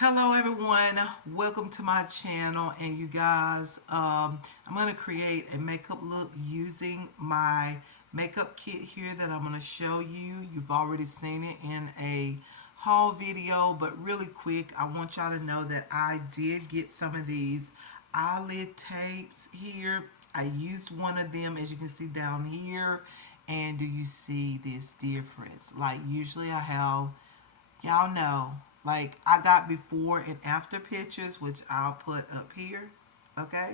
Hello everyone, welcome to my channel. And you guys, I'm going to create a makeup look using my makeup kit here that I'm going to show you. You've already seen it in a haul video, but really quick, I want y'all to know that I did get some of these eyelid tapes here. I used one of them, as you can see down here. And do you see this difference? Like usually I have, y'all know, like I got before and after pictures, which I'll put up here, okay?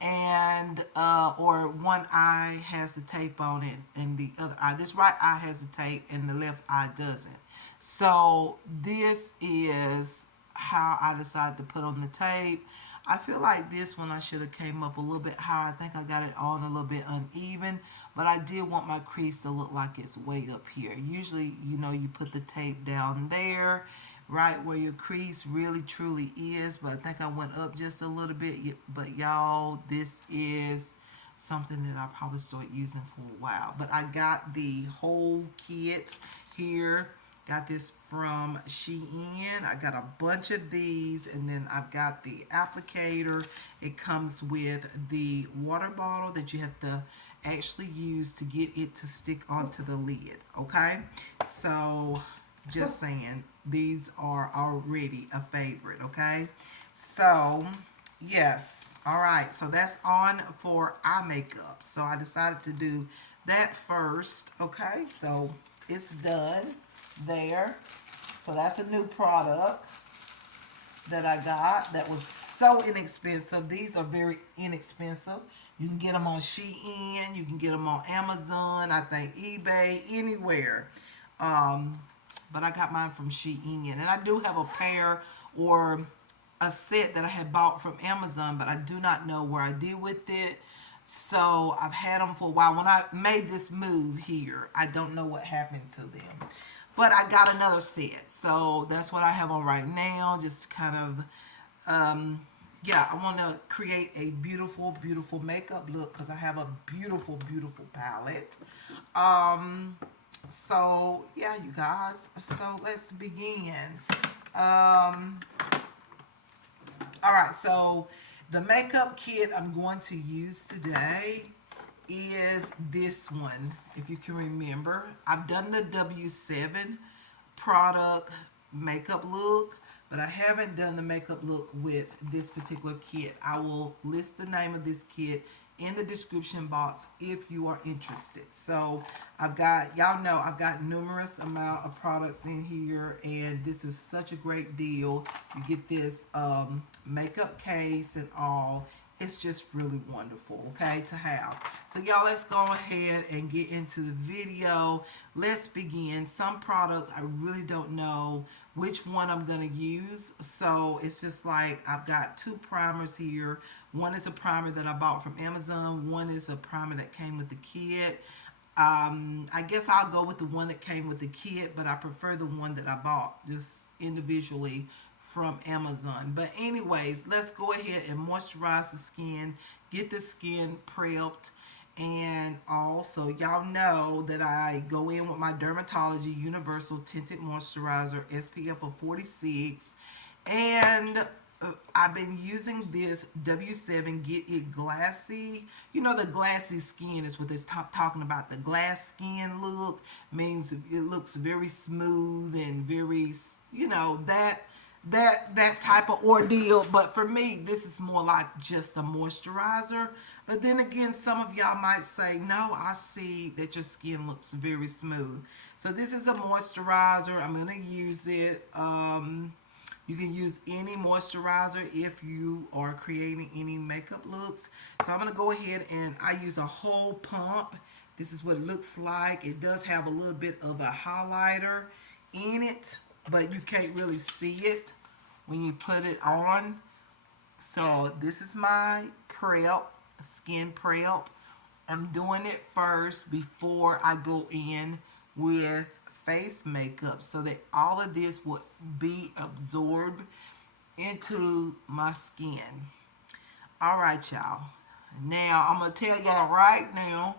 And or one eye has the tape on it and the other eye, this right eye has the tape and the left eye doesn't. So this is how I decided to put on the tape. I feel like this one I should have came up a little bit higher. I think I got it on a little bit uneven, but I did want my crease to look like it's way up here. Usually, you know, you put the tape down there, right where your crease really truly is, but I think I went up just a little bit. But y'all, this is something that I'll probably start using for a while. But I got the whole kit here. Got this from SHEIN. I got a bunch of these, and then I've got the applicator. It comes with the water bottle that you have to actually use to get it to stick onto the lid, okay? So just saying, these are already a favorite, okay? So yes, all right, so that's on for eye makeup. So I decided to do that first, okay? So it's done there. So that's a new product that I got that was so inexpensive. These are very inexpensive. You can get them on SHEIN, you can get them on Amazon, I think eBay, anywhere. But I got mine from SHEIN, and I do have a pair or a set that I had bought from Amazon, but I do not know where I did with it. So I've had them for a while. When I made this move here, I don't know what happened to them. But I got another set, so that's what I have on right now. Just kind of, yeah, I want to create a beautiful, beautiful makeup look because I have a beautiful, beautiful palette. So yeah, you guys. So let's begin. All right. So the makeup kit I'm going to use today is this one. If you can remember, I've done the W7 product makeup look, but I haven't done the makeup look with this particular kit. I will list the name of this kit in the description box if you are interested. So I've got, y'all know, I've got numerous amount of products in here, and this is such a great deal. You get this makeup case and all. It's just really wonderful, okay, to have. So y'all, let's go ahead and get into the video. Let's begin. Some products I really don't know which one I'm gonna use, so it's just like I've got two primers here. One is a primer that I bought from Amazon. One is a primer that came with the kit. I guess I'll go with the one that came with the kit, but I prefer the one that I bought just individually from Amazon. But anyways, let's go ahead and moisturize the skin, get the skin prepped, and also y'all know that I go in with my Dermatology Universal Tinted Moisturizer SPF of 46, and I've been using this W7 Get It Glassy. You know, the glassy skin is what it's talking about. The glass skin look means it looks very smooth and very, you know, that type of ordeal. But for me, this is more like just a moisturizer. But then again, some of y'all might say, no, I see that your skin looks very smooth. So this is a moisturizer. I'm going to use it. You can use any moisturizer if you are creating any makeup looks. So I'm going to go ahead and I use a whole pump. This is what it looks like. It does have a little bit of a highlighter in it, but you can't really see it when you put it on. So this is my prep, skin prep. I'm doing it first before I go in with face makeup so that all of this will be absorbed into my skin. All right, y'all. Now, I'm going to tell y'all right now,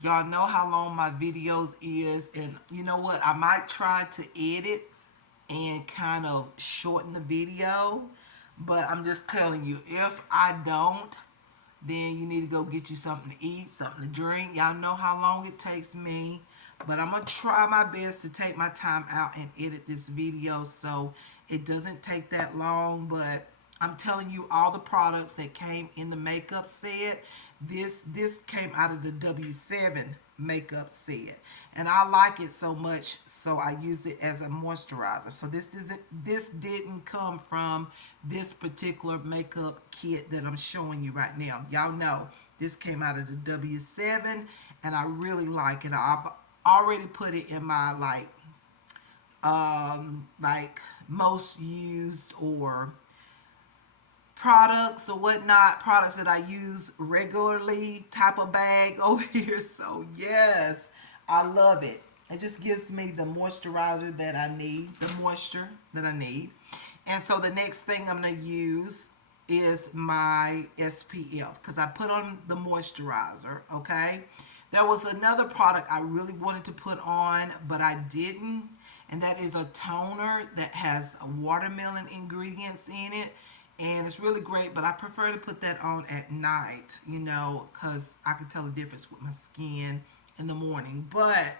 y'all know how long my videos is, and you know what? I might try to edit and kind of shorten the video. But I'm just telling you, if I don't, then you need to go get you something to eat, something to drink. Y'all know how long it takes me. But I'm going to try my best to take my time out and edit this video so it doesn't take that long. But I'm telling you, all the products that came in the makeup set, this came out of the W7 makeup set, and I like it so much, so I use it as a moisturizer. So this didn't come from this particular makeup kit that I'm showing you right now. Y'all know this came out of the W7, and I really like it. I've already put it in my like most used or products or whatnot, products that I use regularly type of bag over here. So yes, I love it. It just gives me the moisturizer that I need, the moisture that I need. And so the next thing I'm going to use is my SPF, because I put on the moisturizer. Okay, there was another product I really wanted to put on, but I didn't, and that is a toner that has watermelon ingredients in it, and it's really great, but I prefer to put that on at night, because I can tell the difference with my skin in the morning. But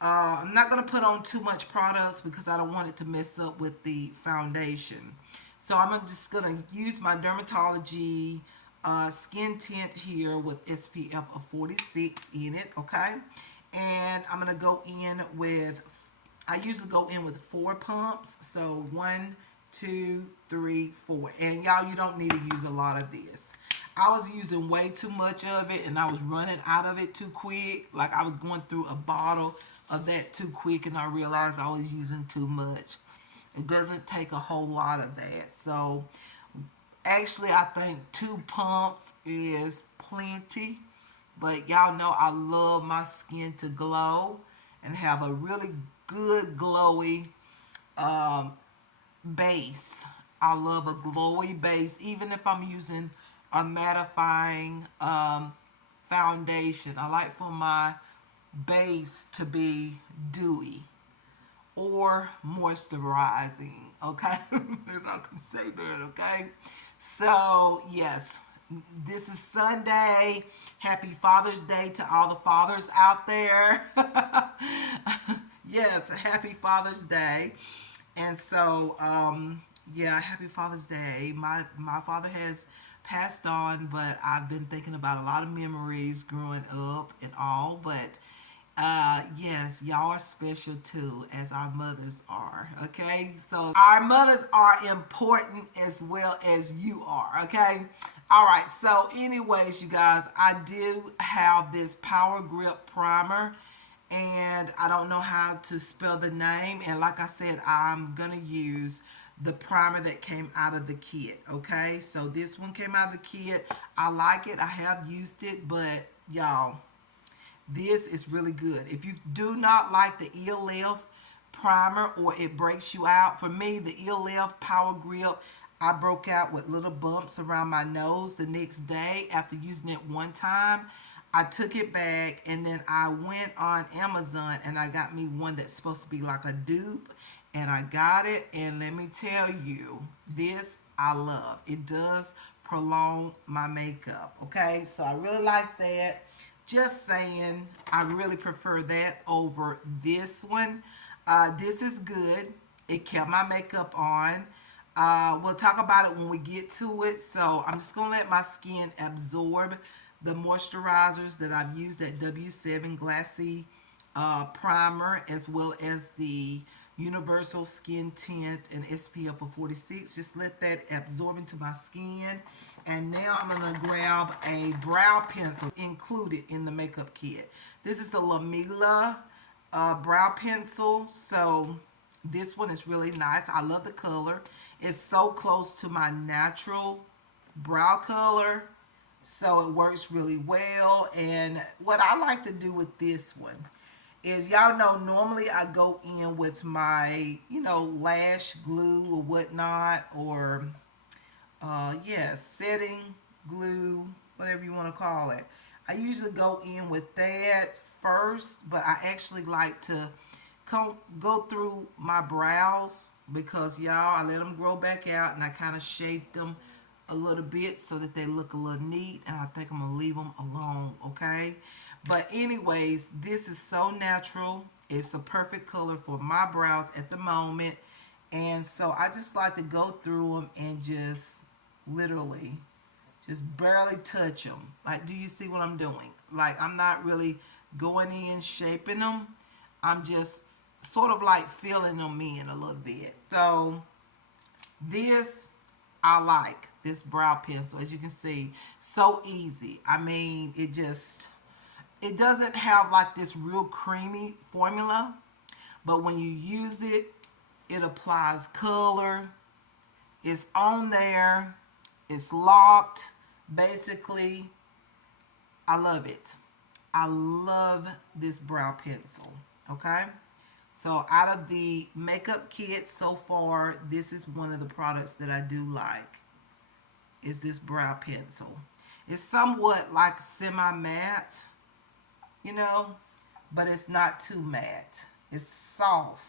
I'm not going to put on too much products because I don't want it to mess up with the foundation. So I'm just going to use my Dermatology skin tint here with SPF of 46 in it, okay? And I'm going to go in with, I usually go in with 4 pumps. So 1, 2, 3, 4. And y'all, you don't need to use a lot of this. I was using way too much of it, and I was running out of it too quick. Like I was going through a bottle of that too quick, and I realized I was using too much. It doesn't take a whole lot of that. So actually, I think 2 pumps is plenty. But y'all know I love my skin to glow and have a really good glowy base. I love a glowy base, even if I'm using a mattifying foundation. I like for my base to be dewy or moisturizing, okay? If I can say that, okay? So, yes, this is Sunday. Happy Father's Day to all the fathers out there. Yes, happy Father's Day. And so, yeah, happy Father's Day. My father has passed on, but I've been thinking about a lot of memories growing up and all. But yes, y'all are special too, as our mothers are. Okay, so our mothers are important as well as you are. Okay, all right. So, anyways, you guys, I do have this Power Grip primer, and I don't know how to spell the name. And like I said, I'm gonna use the primer that came out of the kit. Okay, so this one came out of the kit. I like it. I have used it, but y'all, this is really good. If you do not like the ELF primer or it breaks you out, for me, the ELF Power Grip, I broke out with little bumps around my nose the next day after using it one time. I took it back, and then I went on Amazon and I got me one that's supposed to be like a dupe, and I got it, and let me tell you, this I love. It does prolong my makeup. Okay, so I really like that. Just saying, I really prefer that over this one. This is good. It kept my makeup on. We'll talk about it when we get to it. So I'm just going to let my skin absorb the moisturizers that I've used, at W7 Glassy primer, as well as the Universal Skin Tint and SPF of 46. Just let that absorb into my skin. And now I'm going to grab a brow pencil included in the makeup kit. This is the Lamila brow pencil. So this one is really nice. I love the color. It's so close to my natural brow color, so it works really well. And what I like to do with this one is, y'all know, normally I go in with my, lash glue or whatnot, or yeah, setting glue, whatever you want to call it. I usually go in with that first, but I actually like to go through my brows because y'all, I let them grow back out and I kind of shaped them a little bit so that they look a little neat, and I think I'm gonna leave them alone, okay? But anyways, this is so natural. It's a perfect color for my brows at the moment, and so I just like to go through them and just literally just barely touch them. Like, do you see what I'm doing? Like, I'm not really going in shaping them. I'm just sort of like filling them in a little bit. So this, I like this brow pencil. As you can see, so easy. I mean, it doesn't have like this real creamy formula, but when you use it, it applies color. It's on there. It's locked. Basically, I love it. I love this brow pencil. Okay. So out of the makeup kits so far, this is one of the products that I do like, is this brow pencil. It's somewhat like semi-matte, you know, but it's not too matte. It's soft.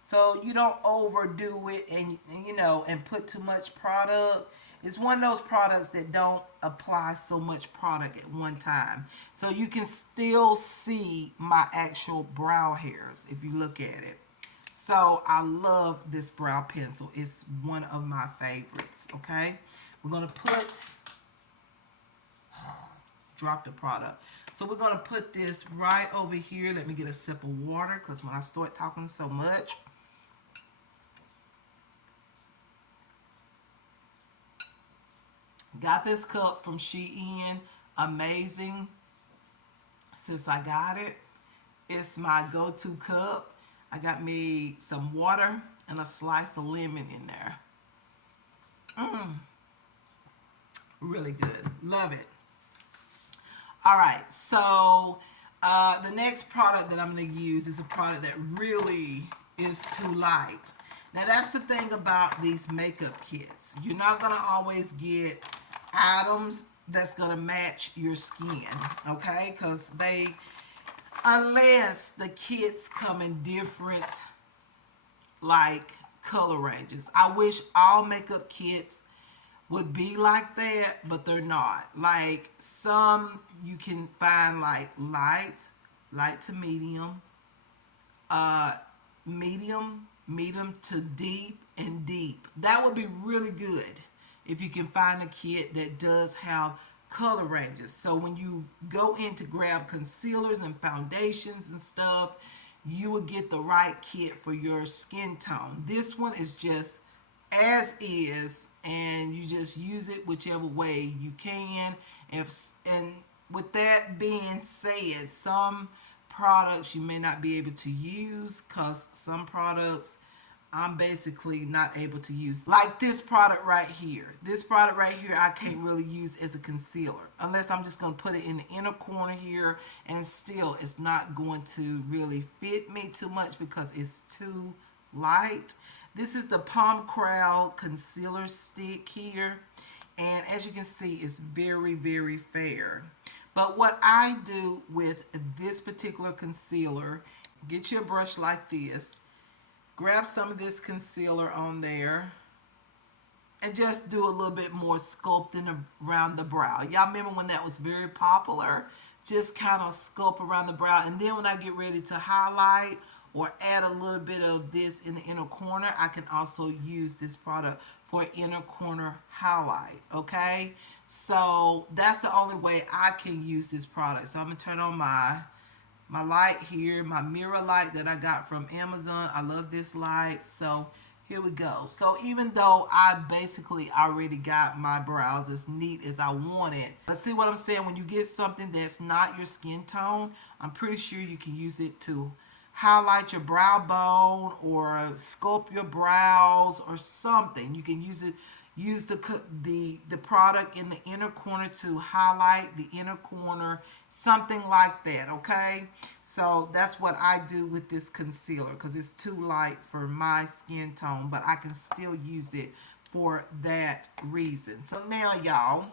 So you don't overdo it and you know, and put too much product. It's one of those products that don't apply so much product at one time. So you can still see my actual brow hairs if you look at it. So I love this brow pencil. It's one of my favorites, okay? We're going to put, drop the product. So we're going to put this right over here. Let me get a sip of water because when I start talking so much. Got this cup from SHEIN. Amazing. Since I got it, it's my go-to cup. I got me some water and a slice of lemon in there. Really good. Love it. All right, so the next product that I'm going to use is a product that really is too light. Now that's the thing about these makeup kits. You're not going to always get items that's going to match your skin, okay? Because unless the kits come in different like color ranges. I wish all makeup kits would be like that, but they're not. Like some you can find like light to medium, medium to deep, and deep. That would be really good if you can find a kit that does have color ranges. So when you go in to grab concealers and foundations and stuff, you will get the right kit for your skin tone. This one is just as is, and you just use it whichever way you can. And with that being said, some products you may not be able to use because some products I'm basically not able to use. Like this product right here. This product right here I can't really use as a concealer unless I'm just going to put it in the inner corner here, and still it's not going to really fit me too much because it's too light. This is the Palm Crowd concealer stick here, and as you can see, it's very, very fair. But what I do with this particular concealer, get your brush like this, grab some of this concealer on there, and just do a little bit more sculpting around the brow. Y'all remember when that was very popular? Just kind of sculpt around the brow, and then when I get ready to highlight or add a little bit of this in the inner corner, I can also use this product for inner corner highlight, okay? So that's the only way I can use this product. So I'm gonna turn on my light here, my mirror light that I got from Amazon. I love this light. So here we go. So even though I basically already got my brows as neat as I wanted, but see what I'm saying? When you get something that's not your skin tone, I'm pretty sure you can use it to highlight your brow bone or sculpt your brows or something. You can use it, use the product in the inner corner to highlight the inner corner, something like that, okay? So that's what I do with this concealer because it's too light for my skin tone, but I can still use it for that reason. So now y'all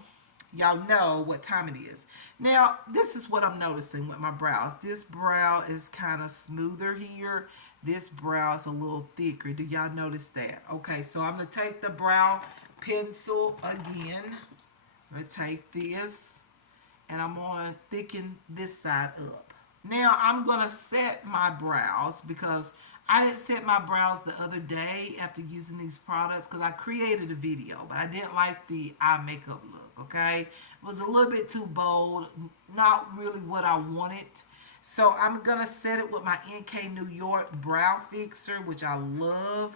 know what time it is. Now, this is what I'm noticing with my brows. This brow is kind of smoother here this brow is a little thicker. Do y'all notice that? Okay, so I'm going to take the brow pencil again. I'm going to take this and I'm going to thicken this side up. Now I'm going to set my brows because I didn't set my brows the other day after using these products because I created a video, but I didn't like the eye makeup look, okay? It was a little bit too bold, not really what I wanted. So I'm going to set it with my NK New York Brow Fixer, which I love.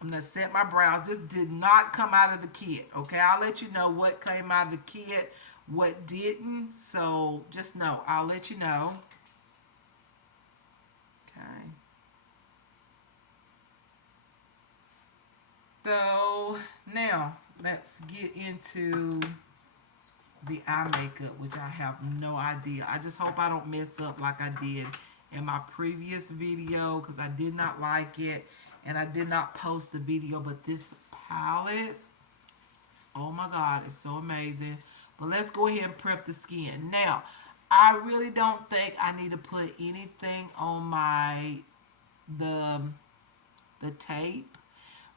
I'm going to set my brows. This did not come out of the kit, okay? I'll let you know what came out of the kit, what didn't. So just know, I'll let you know. Okay. So now let's get into the eye makeup, which I have no idea. I just hope I don't mess up like I did in my previous video because I did not like it and I did not post the video. But this palette, oh my God, it's so amazing. But let's go ahead and prep the skin. Now, I really don't think I need to put anything on the tape,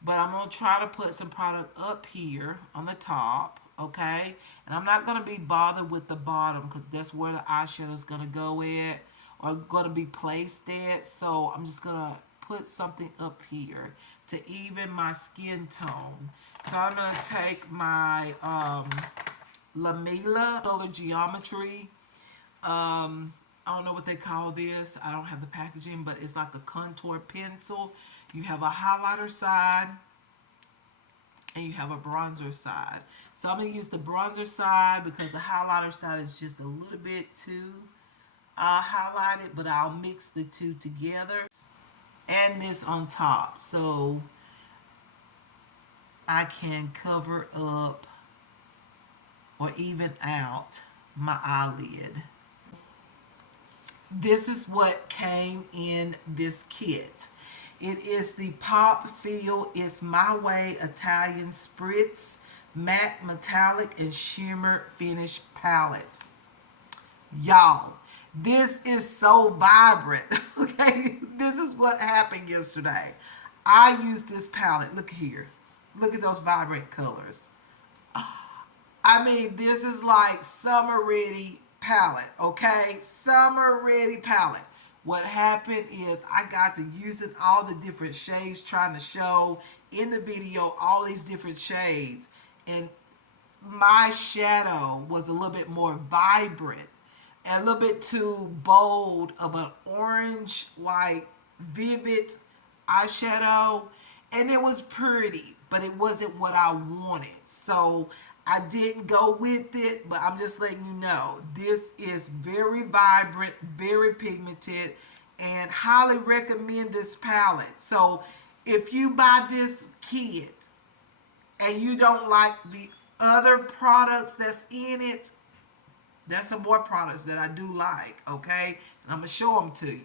but I'm going to try to put some product up here on the top, okay? And I'm not going to be bothered with the bottom because that's where the eyeshadow is going to go at or going to be placed at. So I'm just going to put something up here to even my skin tone. So I'm going to take my Lamela Color Geometry. I don't know what they call this. I don't have the packaging, but it's like a contour pencil. You have a highlighter side and you have a bronzer side. So I'm going to use the bronzer side because the highlighter side is just a little bit too highlighted, but I'll mix the two together. And this on top so I can cover up or even out my eyelid. This is what came in this kit. It is the Pop Feel It's My Way Italian Spritz Matte Metallic and Shimmer Finish Palette. Y'all, this is so vibrant, okay? This is what happened yesterday. I used this palette. Look here. Look at those vibrant colors. I mean, this is like summer ready palette, okay? Summer ready palette. What happened is I got to using all the different shades, trying to show in the video all these different shades. And my shadow was a little bit more vibrant and a little bit too bold of an orange, like vivid eyeshadow. And it was pretty, but it wasn't what I wanted. So I didn't go with it, but I'm just letting you know, this is very vibrant, very pigmented, and highly recommend this palette. So if you buy this kit and you don't like the other products that's in it, there's some more products that I do like, okay? And I'm going to show them to you.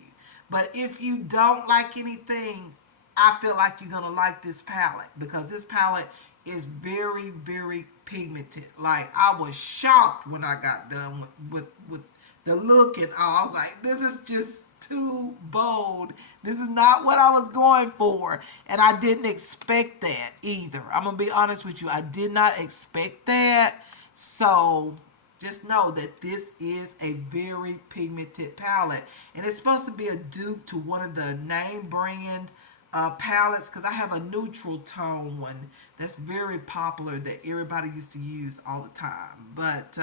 But if you don't like anything, I feel like you're going to like this palette because this palette is very, very pigmented. Like, I was shocked when I got done with the look and all. I was like, this is just too bold. This is not what I was going for. And I didn't expect that either. I'm going to be honest with you. I did not expect that. So just know that this is a very pigmented palette. And it's supposed to be a dupe to one of the name brand palettes because I have a neutral tone one that's very popular that everybody used to use all the time. But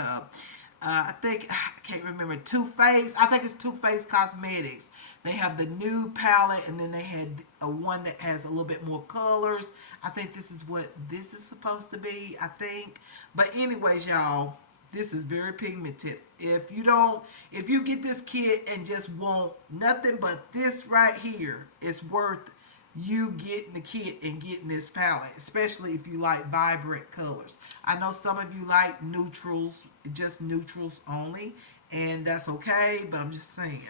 I think, I can't remember, Too Faced. I think it's Too Faced Cosmetics. They have the nude palette and then they had a one that has a little bit more colors. I think this is what this is supposed to be, I think. But anyways, y'all, this is very pigmented. If you get this kit and just want nothing but this right here, it's worth you getting the kit and getting this palette, especially if you like vibrant colors. I know some of you like neutrals, just neutrals only, and that's okay, but I'm just saying,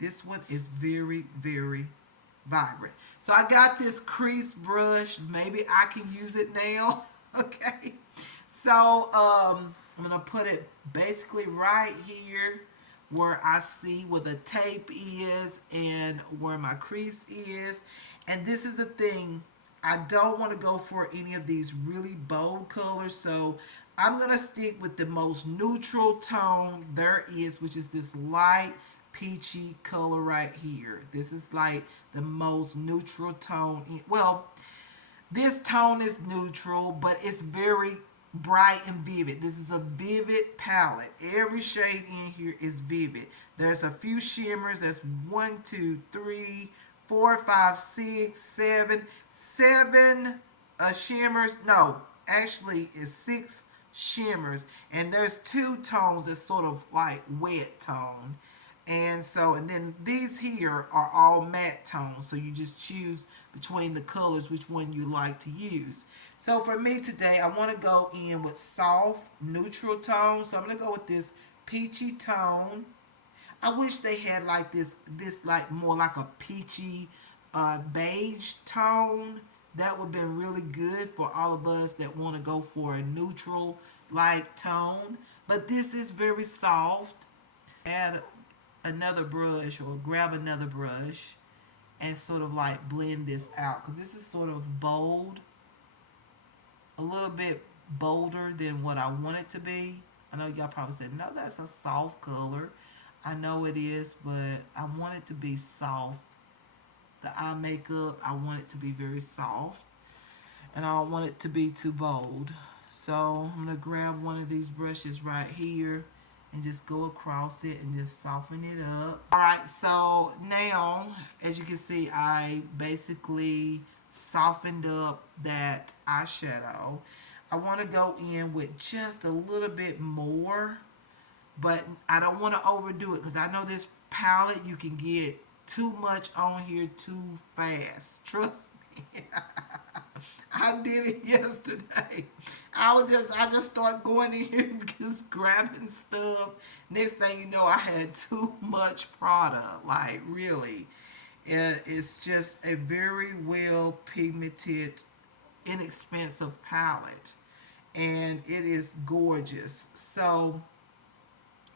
this one is very, very vibrant. So I got this crease brush. Maybe I can use it now, okay? So I'm going to put it basically right here where I see where the tape is and where my crease is. And this is the thing, I don't want to go for any of these really bold colors, so I'm going to stick with the most neutral tone there is, which is this light peachy color right here. This is like the most neutral tone. Well, this tone is neutral, but it's very bright and vivid. This is a vivid palette. Every shade in here is vivid. There's a few shimmers. That's 1, 2, 3, 4, 5, 6, 7, 7 shimmers. No, actually, it's 6 shimmers, and there's 2 tones that's sort of like wet tone. And so, and then these here are all matte tones, so you just choose between the colors which one you like to use. So for me today, I want to go in with soft neutral tones. So I'm going to go with this peachy tone. I wish they had like this like more like a peachy beige tone. That would have been really good for all of us that want to go for a neutral like tone. But this is very soft. Add another brush or grab another brush and sort of like blend this out, because this is sort of bold, a little bit bolder than what I want it to be. I know y'all probably said, no, that's a soft color. I know it is, but I want it to be soft. The eye makeup, I want it to be very soft, and I don't want it to be too bold. So I'm going to grab one of these brushes right here and just go across it and just soften it up. Alright, so now, as you can see, I basically softened up that eyeshadow. I want to go in with just a little bit more, but I don't want to overdo it, because I know this palette, you can get too much on here too fast. Trust me. I did it yesterday. I just start going in here and just grabbing stuff. Next thing you know, I had too much product. Like, really. It's just a very well pigmented, inexpensive palette. And it is gorgeous. So,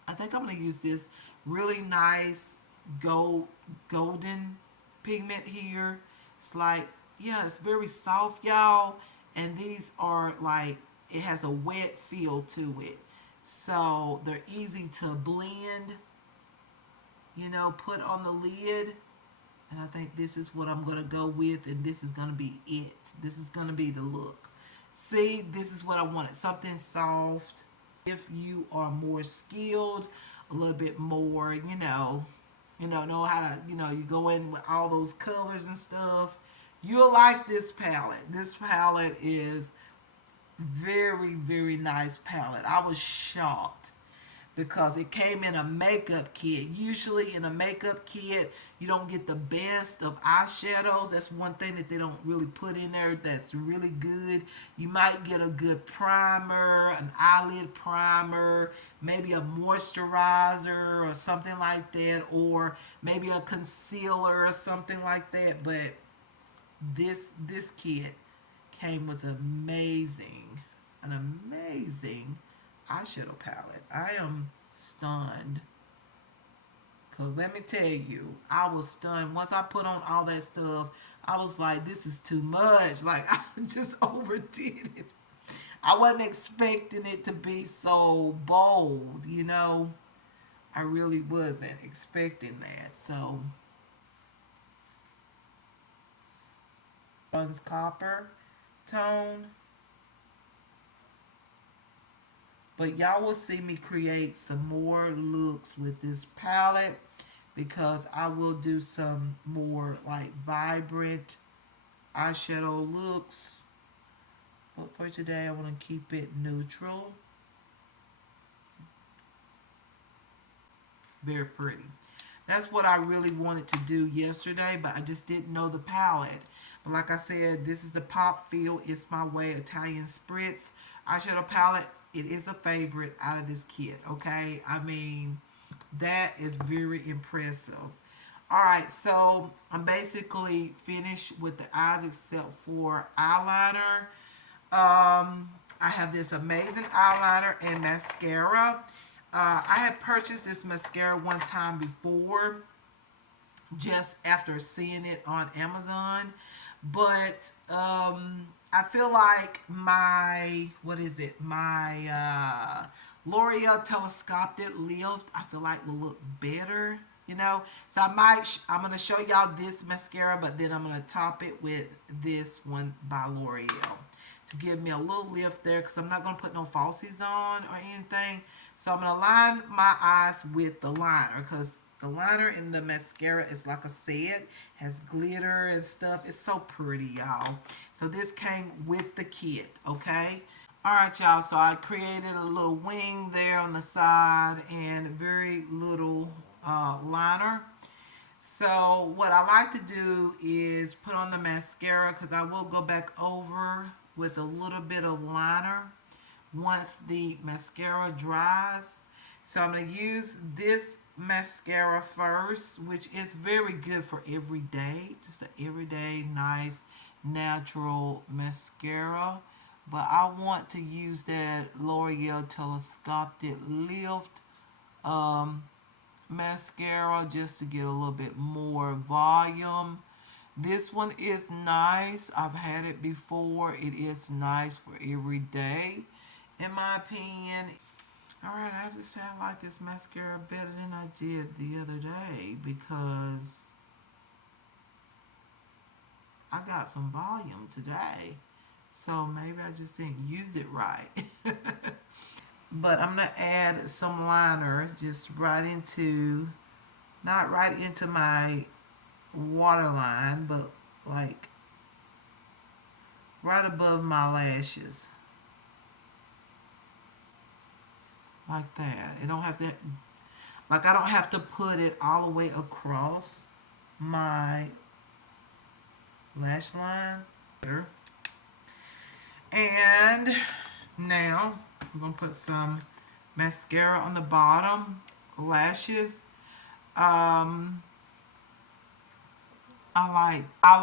I think I'm going to use this really nice golden pigment here. It's like, yeah, it's very soft, y'all, and these are like, it has a wet feel to it, so they're easy to blend, you know, put on the lid. And I think this is what I'm gonna go with, and this is gonna be it. This is gonna be the look. See, this is what I wanted, something soft. If you are more skilled, a little bit more, know how to, you go in with all those colors and stuff, you'll like this palette. This palette is very, very nice palette. I was shocked because it came in a makeup kit. Usually in a makeup kit, you don't get the best of eyeshadows. That's one thing that they don't really put in there that's really good. You might get a good primer, an eyelid primer, maybe a moisturizer or something like that, or maybe a concealer or something like that. But this kit came with an amazing eyeshadow palette. I am stunned. Because let me tell you, I was stunned. Once I put on all that stuff, I was like, this is too much. Like, I just overdid it. I wasn't expecting it to be so bold, I really wasn't expecting that. So, bronze copper tone. But y'all will see me create some more looks with this palette, because I will do some more like vibrant eyeshadow looks. But for today, I want to keep it neutral. Very pretty. That's what I really wanted to do yesterday, but I just didn't know the palette. But like I said, this is the Pop Feel It's My Way Italian Spritz eyeshadow palette. It is a favorite out of this kit, okay? I mean, that is very impressive. Alright, so I'm basically finished with the eyes except for eyeliner. I have this amazing eyeliner and mascara. I had purchased this mascara one time before, just after seeing it on Amazon. But I feel like my, what is it? My L'Oreal Telescopic Lift, I feel like will look better, you know. So I might, I'm going to show y'all this mascara, but then I'm going to top it with this one by L'Oreal to give me a little lift there, because I'm not going to put no falsies on or anything. So I'm going to line my eyes with the liner, because the liner in the mascara is, like I said, has glitter and stuff. It's so pretty, y'all. So this came with the kit, okay? All right, y'all. So I created a little wing there on the side and very little liner. So what I like to do is put on the mascara, because I will go back over with a little bit of liner once the mascara dries. So I'm going to use this mascara first, which is very good for every day. Just an everyday, nice, natural mascara. But I want to use that L'Oreal Telescopic Lift um, mascara just to get a little bit more volume. This one is nice. I've had it before. It is nice for every day, in my opinion. Alright, I have to say I like this mascara better than I did the other day, because I got some volume today. So maybe I just didn't use it right. But I'm going to add some liner just right into, not right into my waterline, but like right above my lashes. Like that. It don't have to, like I don't have to put it all the way across my lash line. And now I'm going to put some mascara on the bottom lashes. I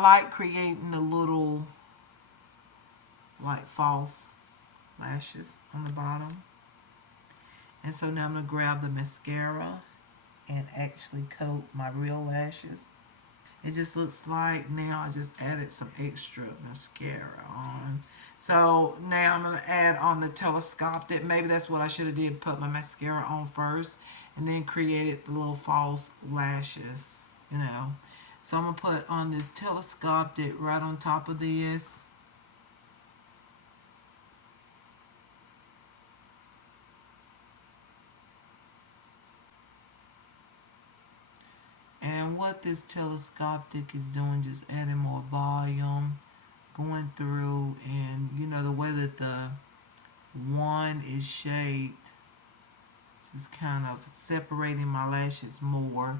like creating a little like false lashes on the bottom. And so now I'm going to grab the mascara and actually coat my real lashes. It just looks like now I just added some extra mascara on. So now I'm going to add on the telescopic. Maybe that's what I should have did, put my mascara on first and then created the little false lashes, you know. So I'm going to put on this telescopic right on top of this. And what this telescopic is doing, just adding more volume, going through, and you know the way that the one is shaped, just kind of separating my lashes more.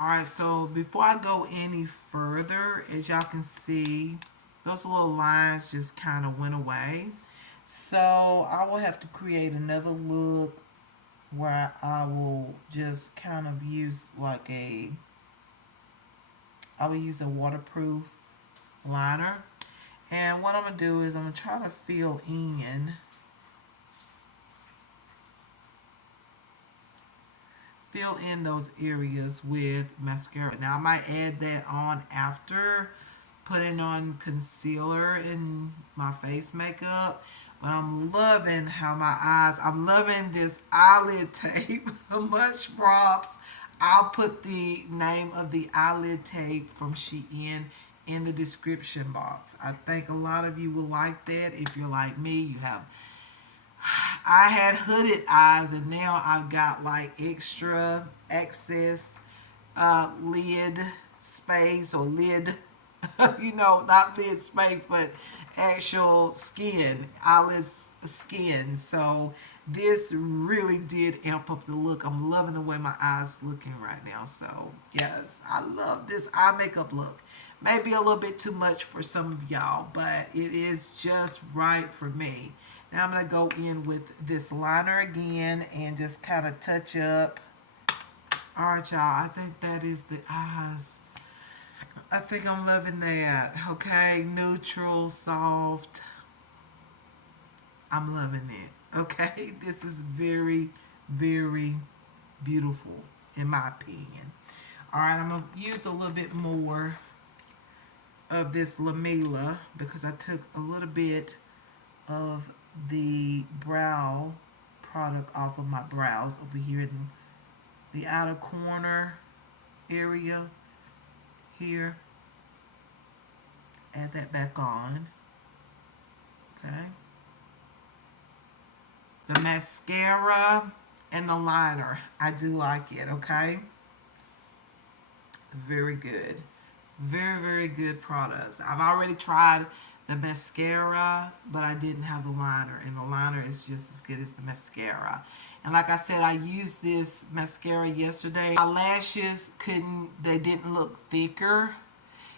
Alright, so before I go any further, as y'all can see, those little lines just kind of went away. So I will have to create another look where I will just kind of use like I will use a waterproof liner. And what I'm going to do is I'm going to try to fill in those areas with mascara. Now I might add that on after putting on concealer in my face makeup. But I'm loving how my eyes, I'm loving this eyelid tape. Much props. I'll put the name of the eyelid tape from SHEIN in the description box. I think a lot of you will like that. If you're like me, you have, I had hooded eyes and now I've got like extra excess lid space, or lid, you know, not lid space, but actual skin, eyelid skin. So this really did amp up the look. I'm loving the way my eyes looking right now. So yes, I love this eye makeup look. Maybe a little bit too much for some of y'all, but it is just right for me. Now I'm going to go in with this liner again and just kind of touch up. Alright, y'all, I think that is the eyes. I think I'm loving that. Okay, neutral, soft. I'm loving it. Okay, this is very, very beautiful in my opinion. All right, I'm gonna use a little bit more of this lamela because I took a little bit of the brow product off of my brows over here in the outer corner area here. Add that back on. Okay. The mascara and the liner. I do like it, okay? Very good. Very, very good products. I've already tried the mascara, but I didn't have the liner, and the liner is just as good as the mascara. And like I said, I used this mascara yesterday. My lashes they didn't look thicker.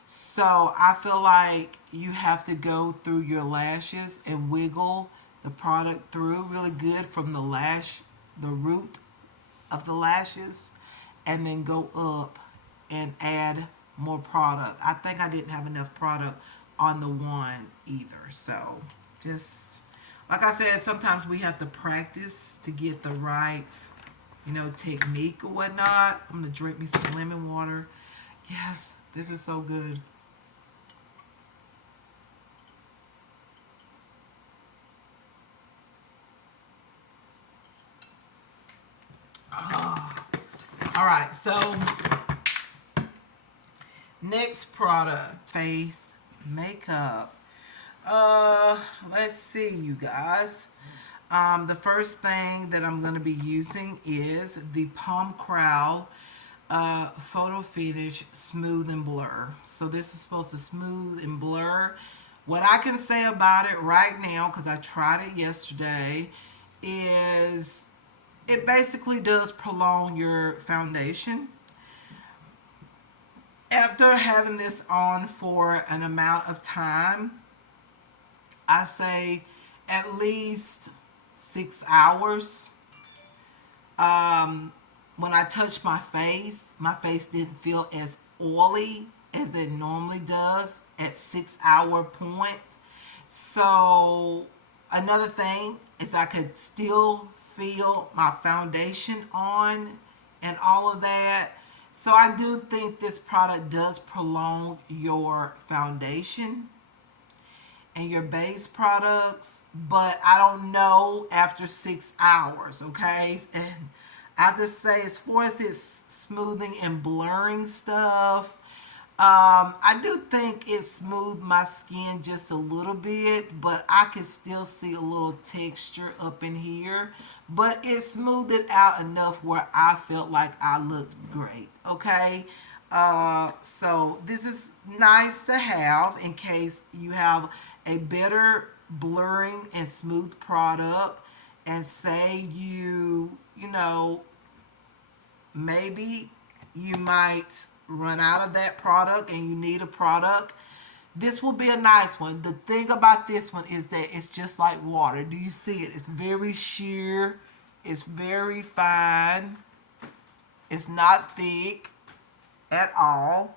So I feel like you have to go through your lashes and wiggle the product through really good from the root of the lashes, and then go up and add more product. I think I didn't have enough product on the one either. So just like I said, sometimes we have to practice to get the right, technique or whatnot. I'm gonna drink me some lemon water. Yes, this is so good. All right, so next product, face makeup. Let's see, you guys. The first thing that I'm going to be using is the Palm Crow Photo Finish Smooth and Blur. So this is supposed to smooth and blur. What I can say about it right now, because I tried it yesterday, is it basically does prolong your foundation. After having this on for an amount of time, I say at least 6 hours. When I touched my face didn't feel as oily as it normally does at 6 hour point. So another thing is I could still feel my foundation on and all of that. So I do think this product does prolong your foundation and your base products, but I don't know after 6 hours, okay? And I have to say, as far as its smoothing and blurring stuff, I do think it smoothed my skin just a little bit, but I can still see a little texture up in here. But it smoothed it out enough where I felt like I looked great, okay? So this is nice to have in case you have a better blurring and smooth product, and say maybe you might run out of that product and you need a product. This will be a nice one. The thing about this one is that it's just like water. Do you see it? It's very sheer. It's very fine. It's not thick at all.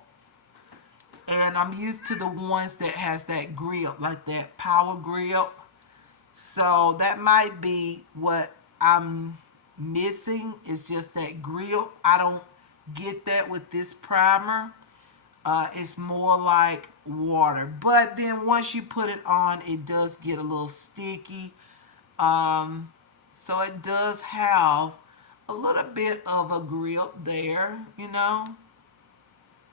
And I'm used to the ones that has that grip, like that power grip. So that might be what I'm missing, is just that grip. I don't get that with this primer. It's more like water. But then once you put it on, it does get a little sticky. So it does have a little bit of a grip there.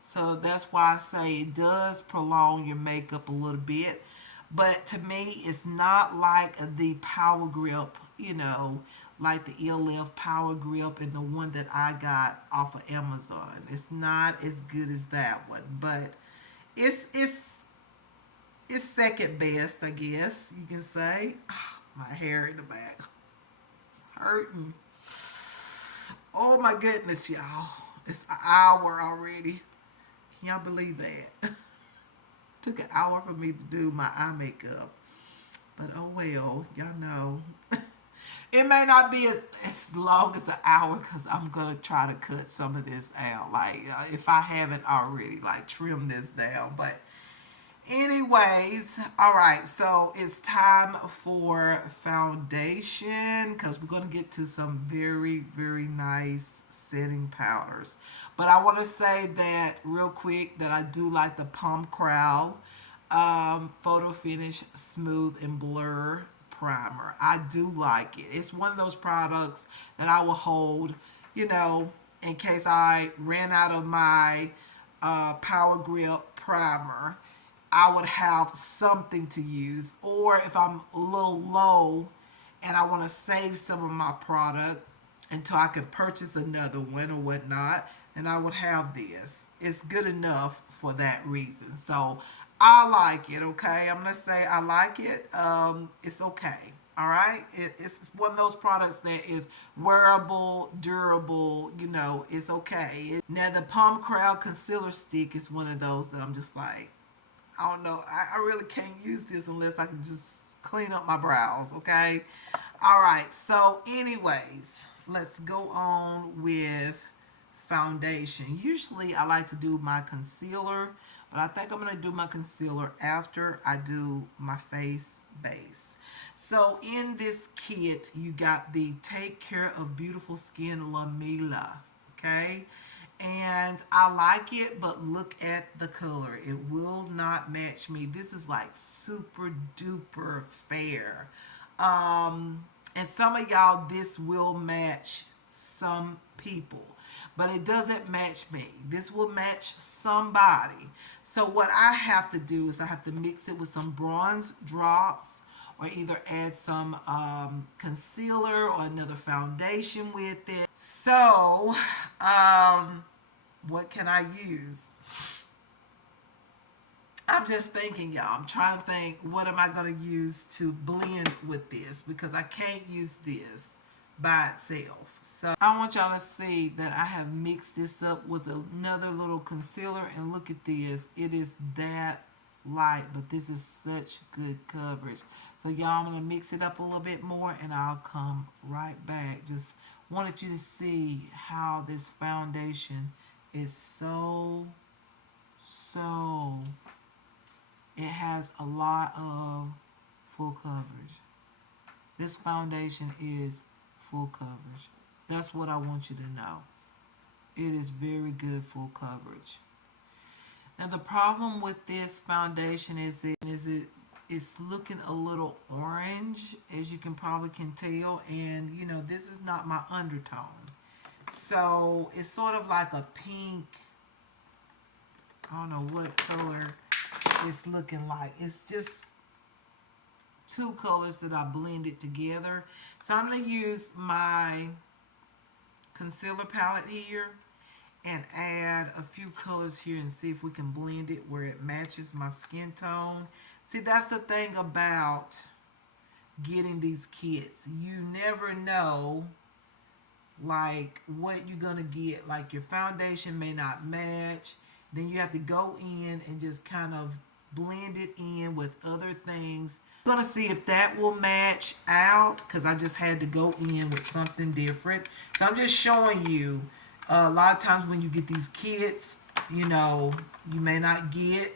So that's why I say it does prolong your makeup a little bit. But to me, it's not like the power grip, like the ELF power grip and the one that I got off of Amazon. It's not as good as that one, but it's second best, I guess you can say. My hair in the back, it's hurting. Oh my goodness, y'all! It's an hour already. Can y'all believe that? Took an hour for me to do my eye makeup. But oh well, y'all know. It may not be as long as an hour because I'm going to try to cut some of this out. Like, if I haven't already, like, trimmed this down. But Anyways, all right, so it's time for foundation because we're going to get to some very, very nice setting powders. But I want to say that real quick that I do like the Palm Crowd Photo Finish Smooth and Blur Primer. I do like it. It's one of those products that I will hold, you know, in case I ran out of my Power Grip primer. I would have something to use, or if I'm a little low and I want to save some of my product until I can purchase another one or whatnot, and I would have this. It's good enough for that reason. So I like it. Okay, I'm gonna say I like it. It's okay. All right, it's one of those products that is wearable, durable. You know, it's okay. Now the Palm Crowd concealer stick is one of those that I'm just like, I don't know. I really can't use this unless I can just clean up my brows, okay? All right, so anyways, let's go on with foundation. Usually I like to do my concealer, but I think I'm going to do my concealer after I do my face base. So in this kit, you got the Take Care of Beautiful Skin La Mila, okay? And I like it, but look at the color. It will not match me. This is like super duper fair. And some of y'all, this will match some people, but it doesn't match me. This will match somebody. So what I have to do is I have to mix it with some bronze drops, or either add some concealer or another foundation with it. So, what can I use? I'm just thinking, y'all. I'm trying to think, what am I going to use to blend with this? Because I can't use this by itself. So I want y'all to see that I have mixed this up with another little concealer. And look at this. It is that light, but this is such good coverage. So y'all, I'm going to mix it up a little bit more and I'll come right back. Just wanted you to see how this foundation is so it has a lot of full coverage. This foundation is full coverage. That's what I want you to know. It is very good full coverage. Now the problem with this foundation is it's looking a little orange, as you can probably can tell, and you know, this is not my undertone. So it's sort of like a pink, I don't know what color it's looking like. It's just two colors that I blended together. So I'm going to use my concealer palette here and add a few colors here and see if we can blend it where it matches my skin tone. See, that's the thing about getting these kits. You never know like what you're gonna get. Like your foundation may not match, then you have to go in and just kind of blend it in with other things. I'm gonna see if that will match out because I just had to go in with something different. So I'm just showing you, a lot of times when you get these kits, you know, you may not get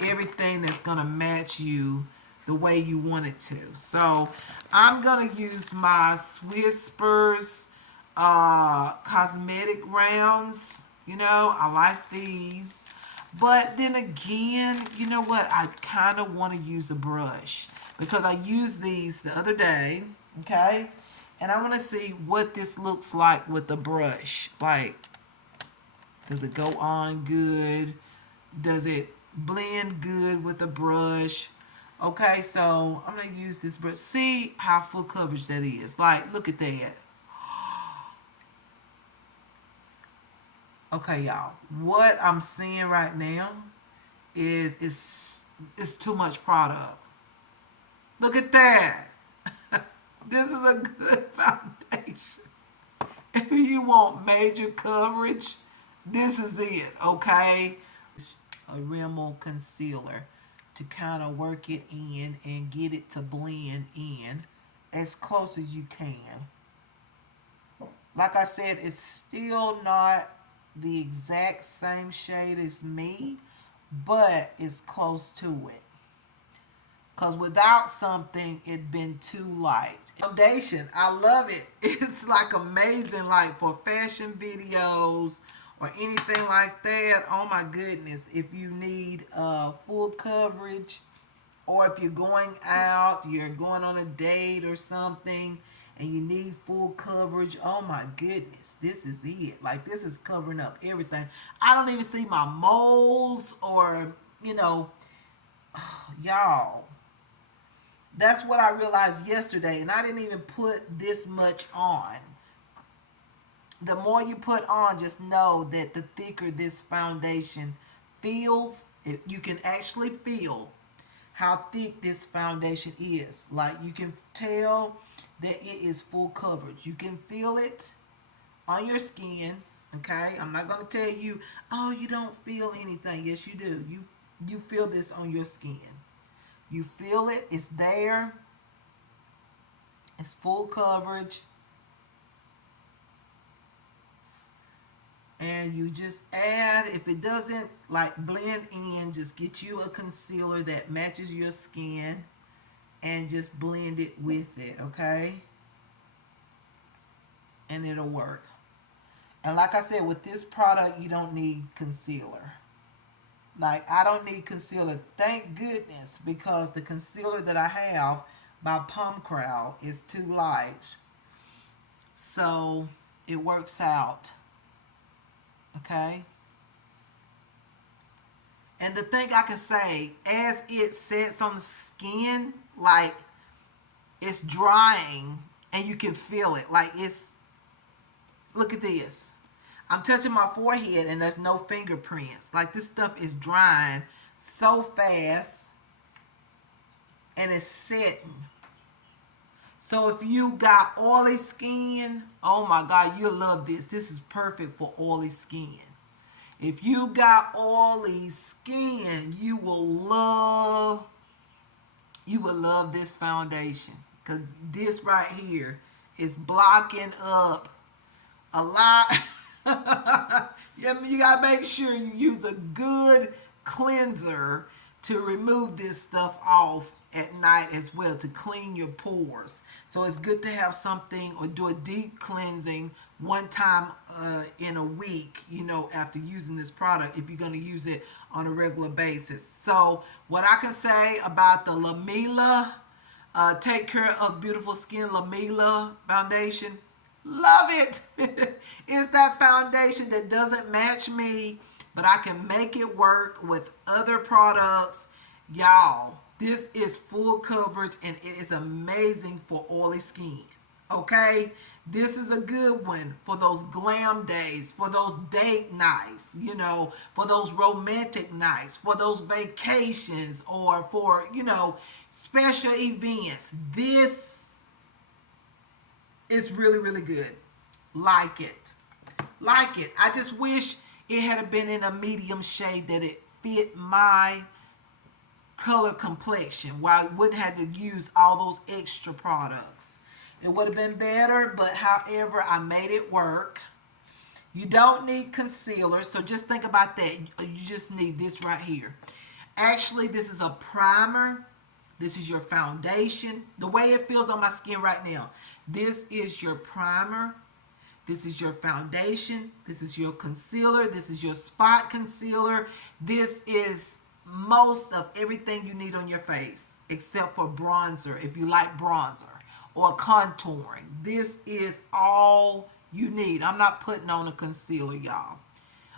everything that's gonna match you the way you want it to. So I'm gonna use my Whispers cosmetic rounds. You know, I like these. But then again, you know what? I kind of want to use a brush because I used these the other day, okay? And I want to see what this looks like with the brush. Like, does it go on good? Does it blend good with the brush? Okay, so I'm going to use this brush. See how full coverage that is. Like, look at that. Okay, y'all. What I'm seeing right now is it's too much product. Look at that. This is a good foundation. If you want major coverage, this is it, okay? It's a Rimmel concealer to kind of work it in and get it to blend in as close as you can. Like I said, it's still not the exact same shade as me, but it's close to it. Because without something, it'd been too light. Foundation, I love it. It's like amazing, like for fashion videos or anything like that. Oh my goodness. If you need full coverage, or if you're going out, you're going on a date or something, and you need full coverage, oh my goodness, this is it. Like, this is covering up everything. I don't even see my moles or, you know, y'all. That's what I realized yesterday, and I didn't even put this much on. The more you put on, just know that the thicker this foundation feels, you can actually feel how thick this foundation is. Like, you can tell that it is full coverage. You can feel it on your skin. Okay, I'm not going to tell you, oh, you don't feel anything. Yes, you do. You feel this on your skin. You feel it. It's there. It's full coverage. And you just add, if it doesn't like blend in, just get you a concealer that matches your skin and just blend it with it, okay? And it'll work. And like I said, with this product, you don't need concealer. Like, I don't need concealer, thank goodness, because the concealer that I have by Palm Crowd is too light. So it works out. Okay. And the thing I can say, as it sets on the skin, like, it's drying and you can feel it. Like, it's, look at this. I'm touching my forehead and there's no fingerprints. Like, this stuff is drying so fast and it's setting. So if you got oily skin, oh my God, you'll love this. This is perfect for oily skin. If you got oily skin, you will love this foundation, because this right here is blocking up a lot. You gotta make sure you use a good cleanser to remove this stuff off at night as well, to clean your pores. So it's good to have something, or do a deep cleansing one time in a week, you know, after using this product, if you're going to use it on a regular basis. So what I can say about the Lamila Take Care of Beautiful Skin Lamila foundation, love it. It's that foundation that doesn't match me, but I can make it work with other products. Y'all, this is full coverage and it is amazing for oily skin. Okay, this is a good one for those glam days, for those date nights, you know, for those romantic nights, for those vacations, or for, you know, special events. This is really, really good. Like it. Like it. I just wish it had been in a medium shade that it fit my color complexion, where I wouldn't have to use all those extra products. It would have been better, but however, I made it work. You don't need concealer, so just think about that. You just need this right here. Actually, this is a primer. This is your foundation. The way it feels on my skin right now. This is your primer. This is your foundation. This is your concealer. This is your spot concealer. This is most of everything you need on your face, except for bronzer, if you like bronzer, or contouring. This is all you need. I'm not putting on a concealer, y'all.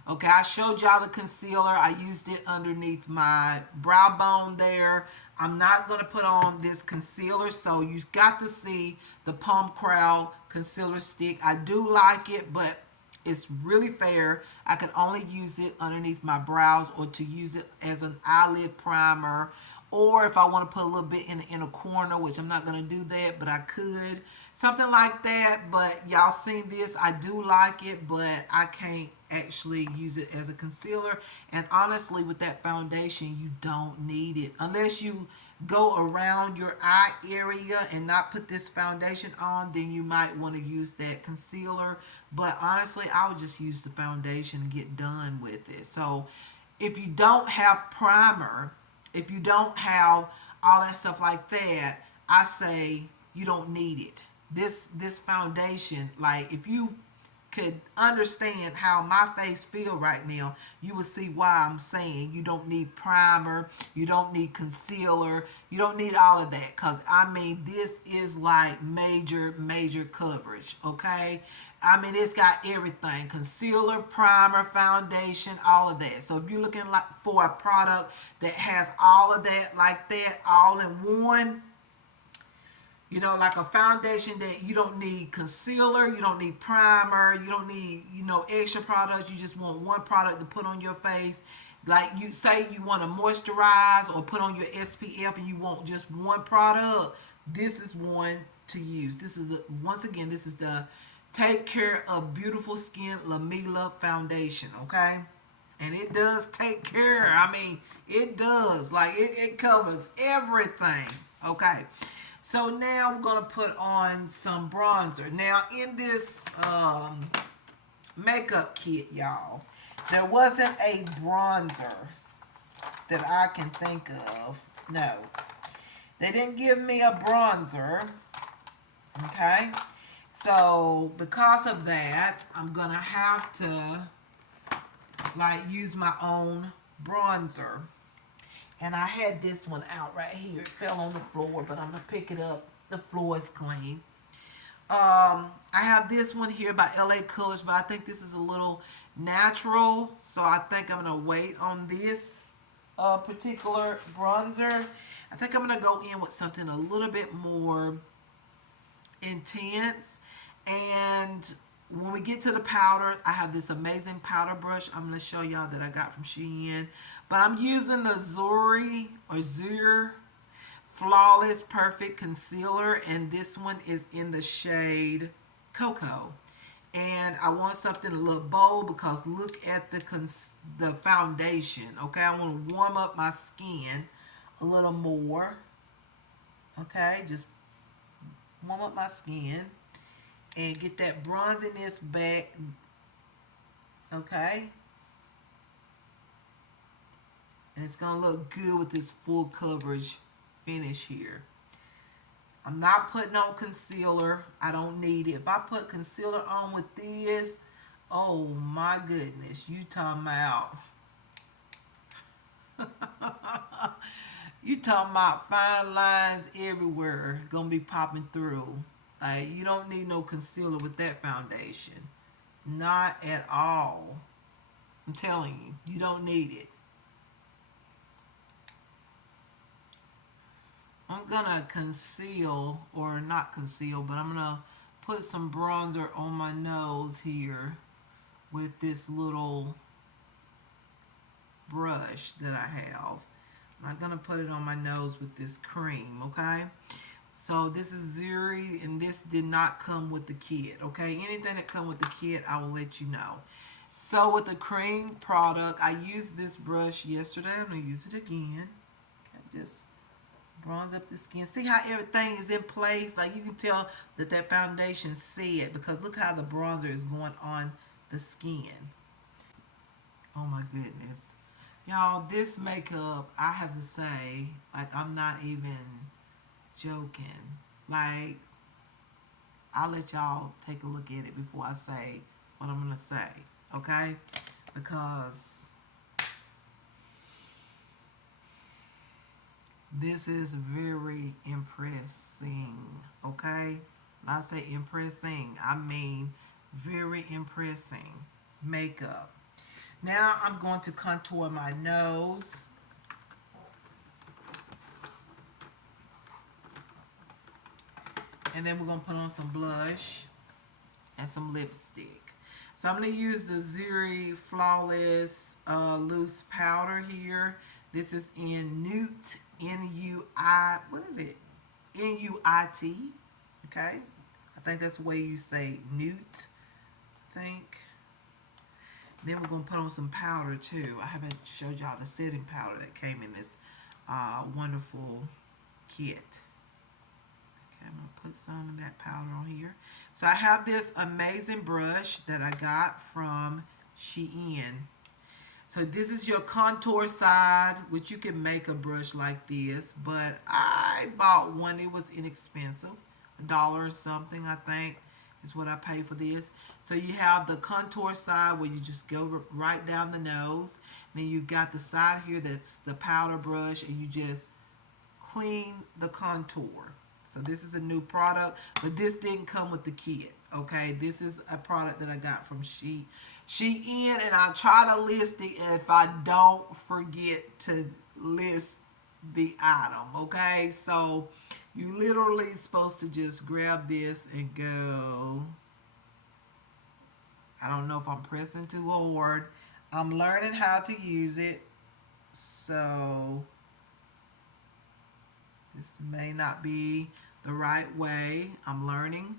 Okay, I showed y'all the concealer. I used it underneath my brow bone there. I'm not going to put on this concealer, so you've got to see the Palm Crowd concealer stick. I do like it, but it's really fair. I can only use it underneath my brows, or to use it as an eyelid primer, or if I want to put a little bit in the inner corner, which I'm not going to do that, but I could. Something like that. But y'all seen this. I do like it, but I can't actually use it as a concealer. And honestly, with that foundation, you don't need it. Unless you go around your eye area and not put this foundation on, then you might want to use that concealer. But honestly, I would just use the foundation and get done with it. So if you don't have primer, if you don't have all that stuff like that, I say you don't need it. This foundation, like if you could understand how my face feel right now, you would see why I'm saying you don't need primer, you don't need concealer, you don't need all of that. Cause I mean, this is like major coverage. Okay, I mean, it's got everything: concealer, primer, foundation, all of that. So if you're looking like for a product that has all of that, like that, all in one, you know, like a foundation that you don't need concealer, you don't need primer, you don't need, you know, extra products. You just want one product to put on your face. Like you say you want to moisturize or put on your SPF and you want just one product. This is one to use. This is the, once again, this is the Take Care of Beautiful Skin Lamela Foundation, okay? And it does take care. I mean, it does. Like, it covers everything, okay? So now we're going to put on some bronzer. Now, in this makeup kit, y'all, there wasn't a bronzer that I can think of. No. They didn't give me a bronzer, okay? So, because of that, I'm going to have to, like, use my own bronzer. And I had this one out right here. It fell on the floor, but I'm going to pick it up. The floor is clean. I have this one here by LA Colors, but I think this is a little natural. So I think I'm going to wait on this particular bronzer. I think I'm going to go in with something a little bit more intense. And when we get to the powder, I have this amazing powder brush I'm going to show y'all that I got from SHEIN. But I'm using the Zur Flawless Perfect Concealer. And this one is in the shade Cocoa. And I want something a little bold because look at the foundation. Okay, I want to warm up my skin a little more. Okay, just warm up my skin and get that bronziness back. Okay, and it's gonna look good with this full coverage finish here. I'm not putting on concealer. I don't need it. If I put concealer on with this, oh my goodness, you talking about you talking about fine lines everywhere gonna be popping through. Like, you don't need no concealer with that foundation. Not at all. I'm telling you, you don't need it. I'm gonna conceal, or not conceal, but I'm gonna put some bronzer on my nose here with this little brush that I have. I'm gonna put it on my nose with this cream, okay? So this is Zuri, and this did not come with the kit, okay? Anything that come with the kit, I will let you know. So with the cream product, I used this brush yesterday. I'm gonna use it again. Okay, just bronze up the skin. See how everything is in place? Like, you can tell that that foundation set, because look how the bronzer is going on the skin. Oh my goodness. Y'all, this makeup, I have to say, like, I'm not even joking. Like, I'll let y'all take a look at it before I say what I'm going to say, okay? Because this is very impressing, okay? When I say impressing, I mean very impressing makeup. Now I'm going to contour my nose. And then we're going to put on some blush and some lipstick. So I'm going to use the Zuri Flawless Loose Powder here. This is in Nuit, N-U-I, what is it? N-U-I-T, okay? I think that's the way you say Nuit, I think. Then we're going to put on some powder too. I haven't showed y'all the setting powder that came in this wonderful kit. Okay, I'm going to put some of that powder on here. So I have this amazing brush that I got from SHEIN. So this is your contour side, which you can make a brush like this, but I bought one. It was inexpensive, $1 or something, I think, is what I paid for this. So you have the contour side where you just go right down the nose. Then you got the side here that's the powder brush, and you just clean the contour. So this is a new product, but this didn't come with the kit. Okay, this is a product that I got from Shein, and I'll try to list it if I don't forget to list the item. Okay, so you literally supposed to just grab this and go. I don't know if I'm pressing too hard. I'm learning how to use it, so this may not be the right way. I'm learning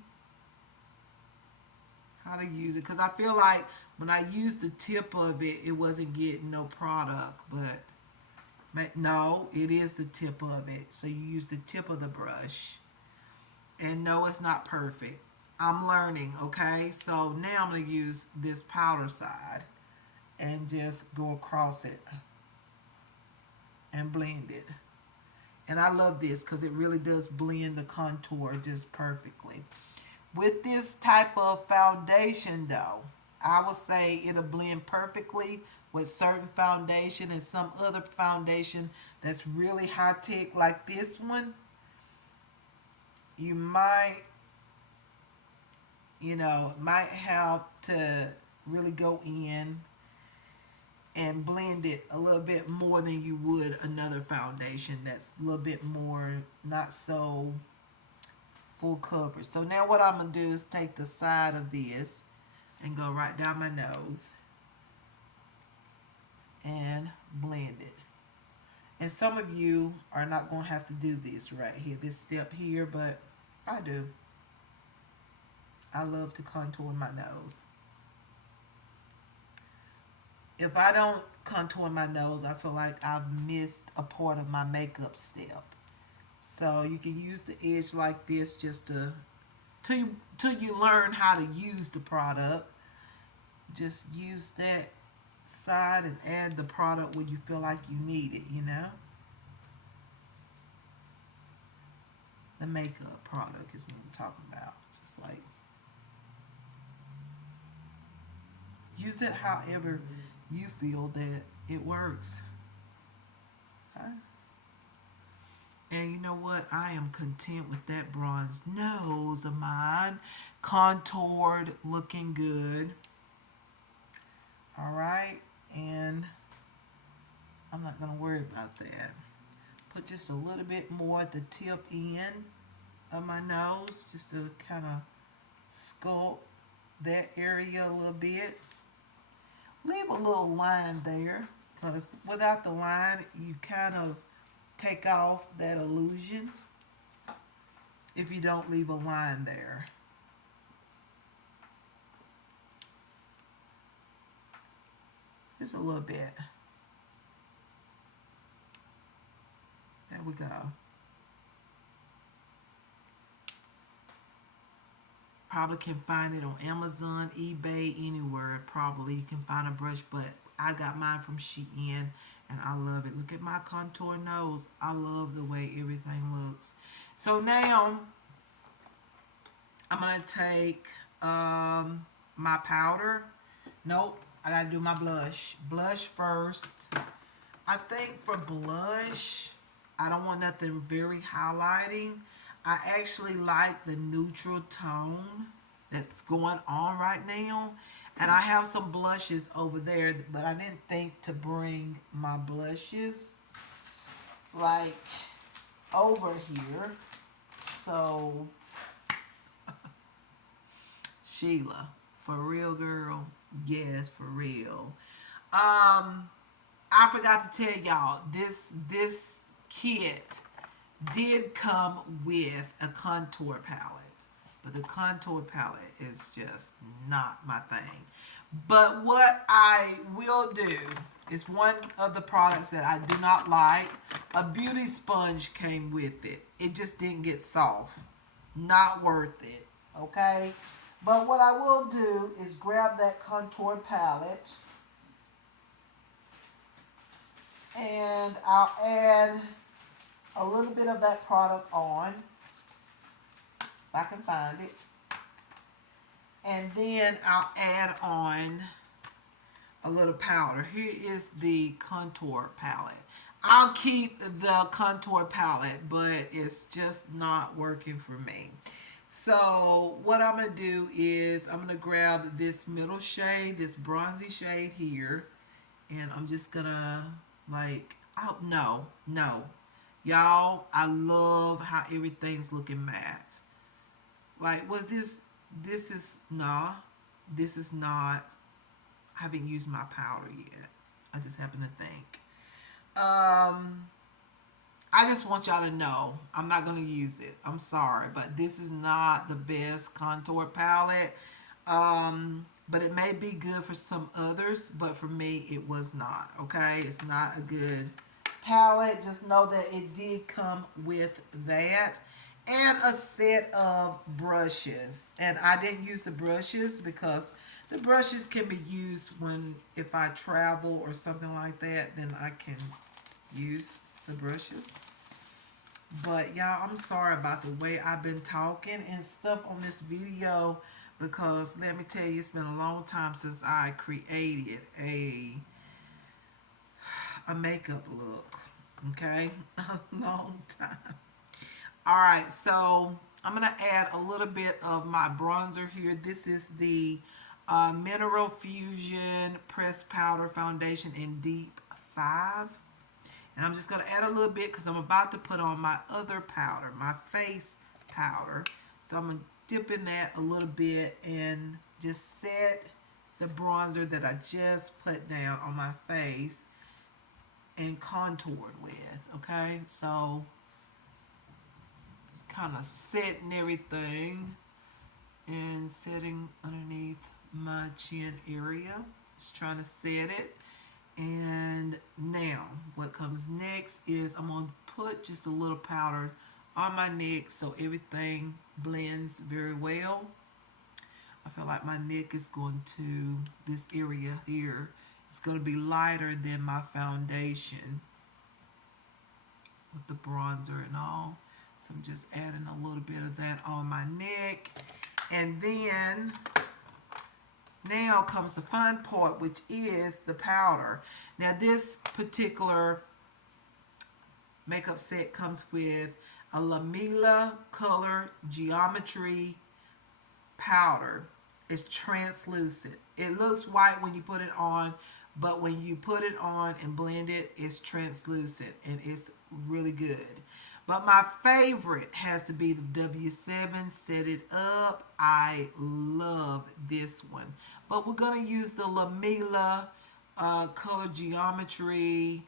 how to use it because I feel like when I used the tip of it, it wasn't getting no product. But no, it is the tip of it. So you use the tip of the brush. And no, it's not perfect. I'm learning, okay? So now I'm going to use this powder side and just go across it and blend it. And I love this because it really does blend the contour just perfectly. With this type of foundation though, I would say it'll blend perfectly with certain foundation and some other foundation that's really high tech like this one. You might, might have to really go in and blend it a little bit more than you would another foundation that's a little bit more not so full coverage. So now what I'm going to do is take the side of this and go right down my nose and blend it. And some of you are not going to have to do this right here, this step here, but I do. I love to contour my nose. If I don't contour my nose, I feel like I've missed a part of my makeup step. So you can use the edge like this just till you learn how to use the product. Just use that side and add the product when you feel like you need it, The makeup product is what I'm talking about. Just like use it however you feel that it works. Okay? And you know what? I am content with that bronze nose of mine. Contoured, looking good. Alright, and I'm not going to worry about that. Put just a little bit more at the tip end of my nose, just to kind of sculpt that area a little bit. Leave a little line there, because without the line, you kind of take off that illusion if you don't leave a line there. Just a little bit. There we go. Probably can find it on Amazon, eBay, anywhere. Probably you can find a brush, but I got mine from Shein and I love it. Look at my contour nose. I love the way everything looks. So now I'm going to take my powder. Nope, I got to do my blush. Blush first. I think for blush, I don't want nothing very highlighting. I actually like the neutral tone that's going on right now. And I have some blushes over there, but I didn't think to bring my blushes like over here. So, Sheila, for real, girl? Yes, for real. I forgot to tell y'all, this kit did come with a contour palette. But the contour palette is just not my thing. But what I will do is one of the products that I do not like, a beauty sponge came with it. It just didn't get soft. Not worth it. Okay? But what I will do is grab that contour palette And I'll add a little bit of that product on, if I can find it. And then I'll add on a little powder. Here is the contour palette. I'll keep the contour palette, but it's just not working for me. So what I'm going to do is I'm going to grab this middle shade, this bronzy shade here, and I'm just going to like, oh, no. Y'all, I love how everything's looking matte. Like, was this is, nah, this is not, I haven't used my powder yet. I just happen to think. I just want y'all to know I'm not going to use it. I'm sorry, but this is not the best contour palette. But it may be good for some others, but for me it was not. Okay, it's not a good palette. Just know that it did come with that and a set of brushes. And I didn't use the brushes because the brushes can be used when, if I travel or something like that, then I can use the brushes. But y'all, I'm sorry about the way I've been talking and stuff on this video, because let me tell you, it's been a long time since I created a makeup look. Okay, a long time. All right, so I'm gonna add a little bit of my bronzer here. This is the Mineral Fusion Pressed Powder Foundation in Deep 5. And I'm just going to add a little bit because I'm about to put on my other powder, my face powder. So I'm going to dip in that a little bit and just set the bronzer that I just put down on my face and contoured with. Okay, so it's kind of setting everything and setting underneath my chin area. Just trying to set it. And now what comes next is I'm going to put just a little powder on my neck so everything blends very well. I feel like my neck is going to, this area here, it's going to be lighter than my foundation with the bronzer and all. So I'm just adding a little bit of that on my neck. And then now comes the fun part, which is the powder. Now this particular makeup set comes with a Lamela Color Geometry powder. It's translucent. It looks white when you put it on, but when you put it on and blend it, it's translucent and it's really good. But my favorite has to be the W7 Set It Up. I love this one. But we're going to use the Lamela Color Geometry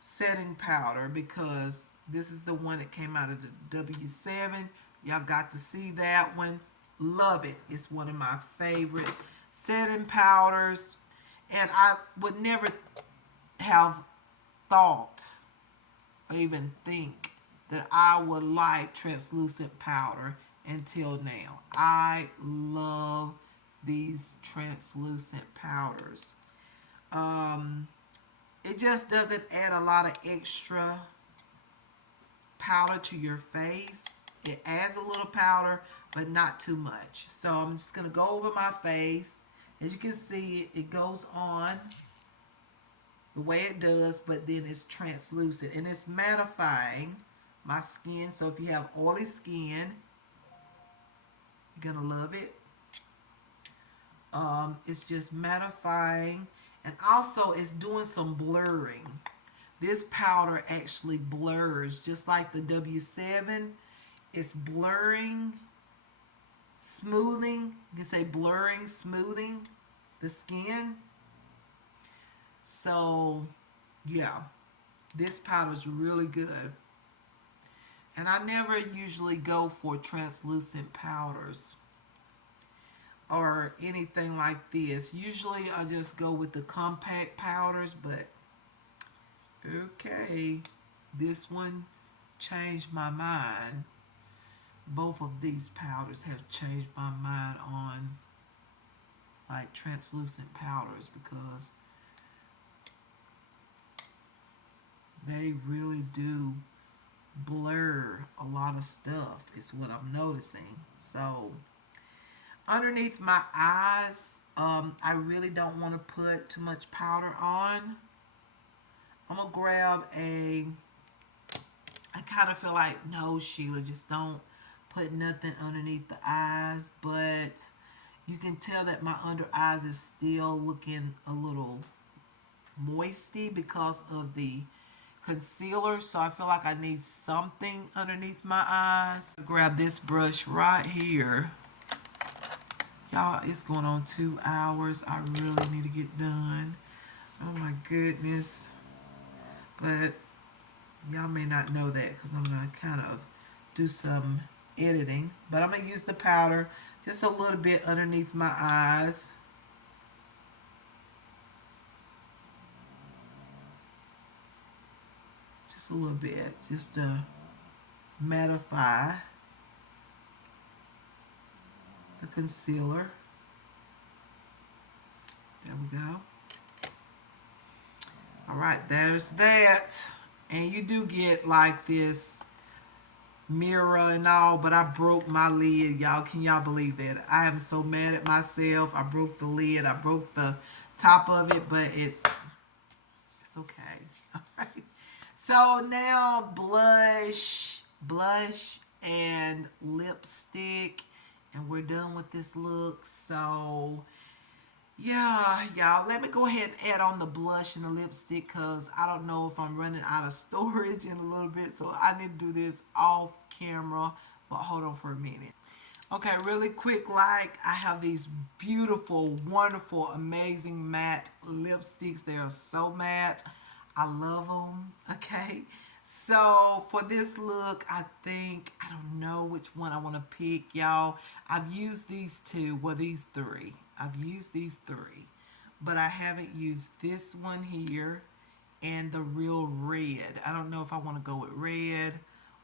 setting powder because this is the one that came out of the W7. Y'all got to see that one. Love it. It's one of my favorite setting powders. And I would never have thought or even think that I would like translucent powder until now. I love these translucent powders. It just doesn't add a lot of extra powder to your face. It adds a little powder, but not too much. So I'm just going to go over my face. As you can see, it goes on the way it does, but then it's translucent. And it's mattifying my skin. So if you have oily skin, you're going to love it. It's just mattifying. And also it's doing some blurring. This powder actually blurs, just like the W7. It's blurring, smoothing. You can say blurring, smoothing the skin. So, yeah, this powder is really good. And I never usually go for translucent powders or anything like this. Usually I just go with the compact powders, but okay, this one changed my mind. Both of these powders have changed my mind on like translucent powders because They really do blur a lot of stuff, is what I'm noticing. So underneath my eyes, I really don't want to put too much powder on. I'm gonna grab a, I kind of feel like, no, Sheila, just don't put nothing underneath the eyes. But you can tell that my under eyes is still looking a little moisty because of the concealer. So I feel like I need something underneath my eyes. Grab this brush right here. Y'all, it's going on 2 hours. I really need to get done. Oh my goodness. But y'all may not know that because I'm going to kind of do some editing. But I'm going to use the powder just a little bit underneath my eyes. Just a little bit. Just to mattify the concealer. There we go. All right, there's that. And you do get like this mirror and all, but I broke my lid, y'all. Can y'all believe that? I am so mad at myself. I broke the lid. I broke the top of it, but it's okay. All right. So now blush and lipstick, and we're done with this look. So yeah, y'all, let me go ahead and add on the blush and the lipstick because I don't know if I'm running out of storage in a little bit. So I need to do this off camera. But hold on for a minute. Okay, really quick, like, I have these beautiful, wonderful, amazing matte lipsticks. They are so matte. I love them. Okay. So for this look, I think, I don't know which one I want to pick, y'all. I've used these two, well, these three. I've used these three, but I haven't used this one here and the real red. I don't know if I want to go with red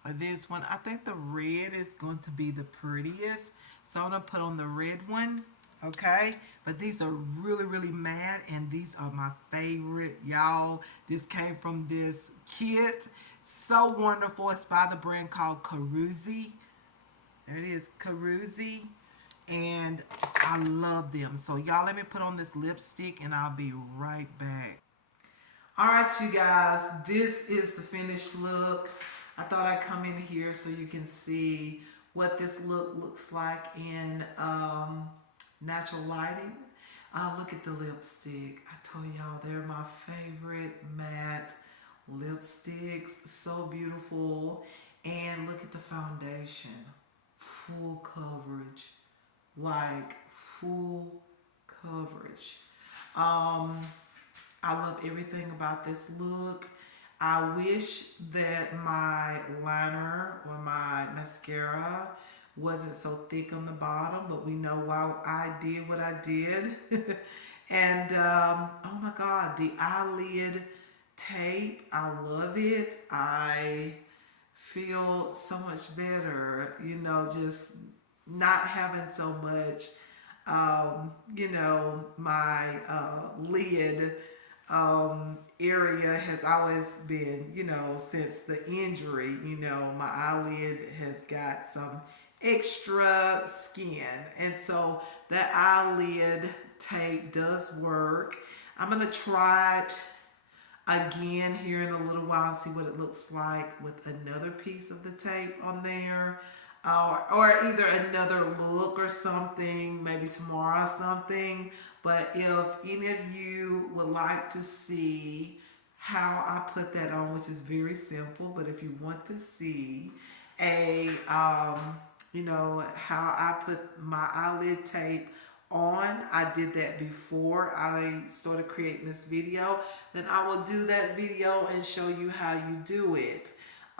or this one. I think the red is going to be the prettiest. So I'm going to put on the red one. Okay. But these are really, really matte. And these are my favorite, y'all. This came from this kit. So wonderful. It's by the brand called Carusi. There it is. Carusi. And I love them. So y'all, let me put on this lipstick and I'll be right back. All right, you guys, this is the finished look. I thought I'd come in here so you can see what this look looks like in natural lighting. Look at the lipstick. I told y'all they're my favorite matte lipsticks. So beautiful. And look at the foundation. Full coverage. Like full coverage. I love everything about this look. I wish that my liner or my mascara wasn't so thick on the bottom, but we know why I did what I did. And oh my God, the eyelid tape, I love it. I feel so much better, you know, just not having so much, you know, my lid area has always been, you know, since the injury, you know, my eyelid has got some extra skin. And so that eyelid tape does work. I'm going to try it again here in a little while and see what it looks like with another piece of the tape on there. Or either another look or something, maybe tomorrow or something. But if any of you would like to see how I put that on, which is very simple, but if you want to see a, you know, how I put my eyelid tape on, I did that before I started creating this video, then I will do that video and show you how you do it.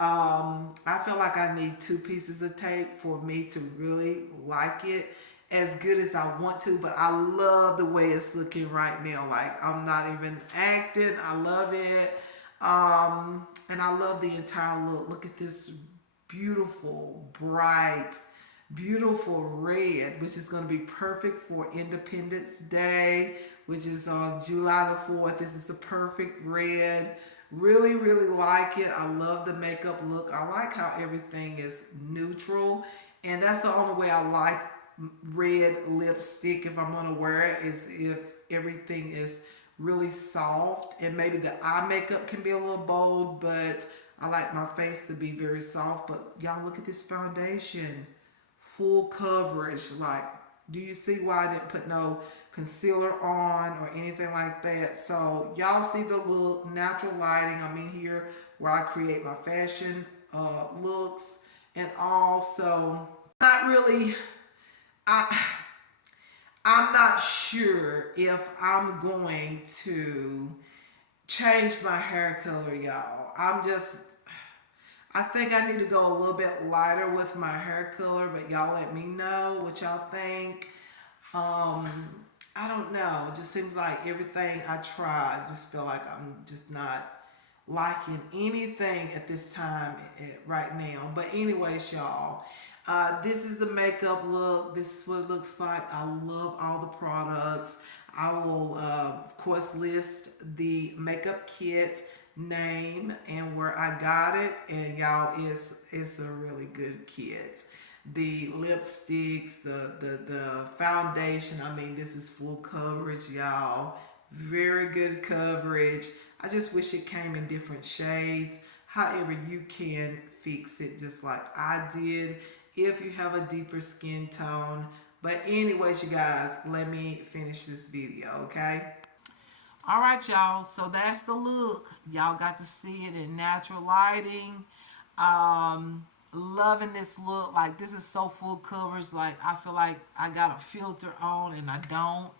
I feel like I need 2 pieces of tape for me to really like it as good as I want to, but I love the way it's looking right now. Like, I'm not even acting. I love it. And I love the entire look. Look at this beautiful, bright, beautiful red, which is going to be perfect for Independence Day, which is on July the 4th. This is the perfect red Really, really like it. I love the makeup look. I like how everything is neutral. And that's the only way I like red lipstick if I'm gonna wear it, is if everything is really soft. And maybe the eye makeup can be a little bold, but I like my face to be very soft. But y'all look at this foundation, full coverage. Like, do you see why I didn't put no concealer on or anything like that? So y'all see the look, natural lighting. I'm in here where I create my fashion looks and all. So not really. I I'm not sure if I'm going to change my hair color, y'all. I think I need to go a little bit lighter with my hair color, but y'all let me know what y'all think. Um, I don't know. It just seems like everything I try, I just feel like I'm just not liking anything at this time right now. But anyways, y'all, this is the makeup look. This is what it looks like. I love all the products. I will, of course, list the makeup kit name and where I got it. And y'all, it's a really good kit. The lipsticks, the foundation. I mean, this is full coverage, y'all. Very good coverage. I just wish it came in different shades. However, you can fix it just like I did if you have a deeper skin tone. But anyways, you guys, let me finish this video, okay? All right, y'all. So that's the look. Y'all got to see it in natural lighting. Loving this look. Like, this is so full coverage. Like, I feel like I got a filter on and I don't.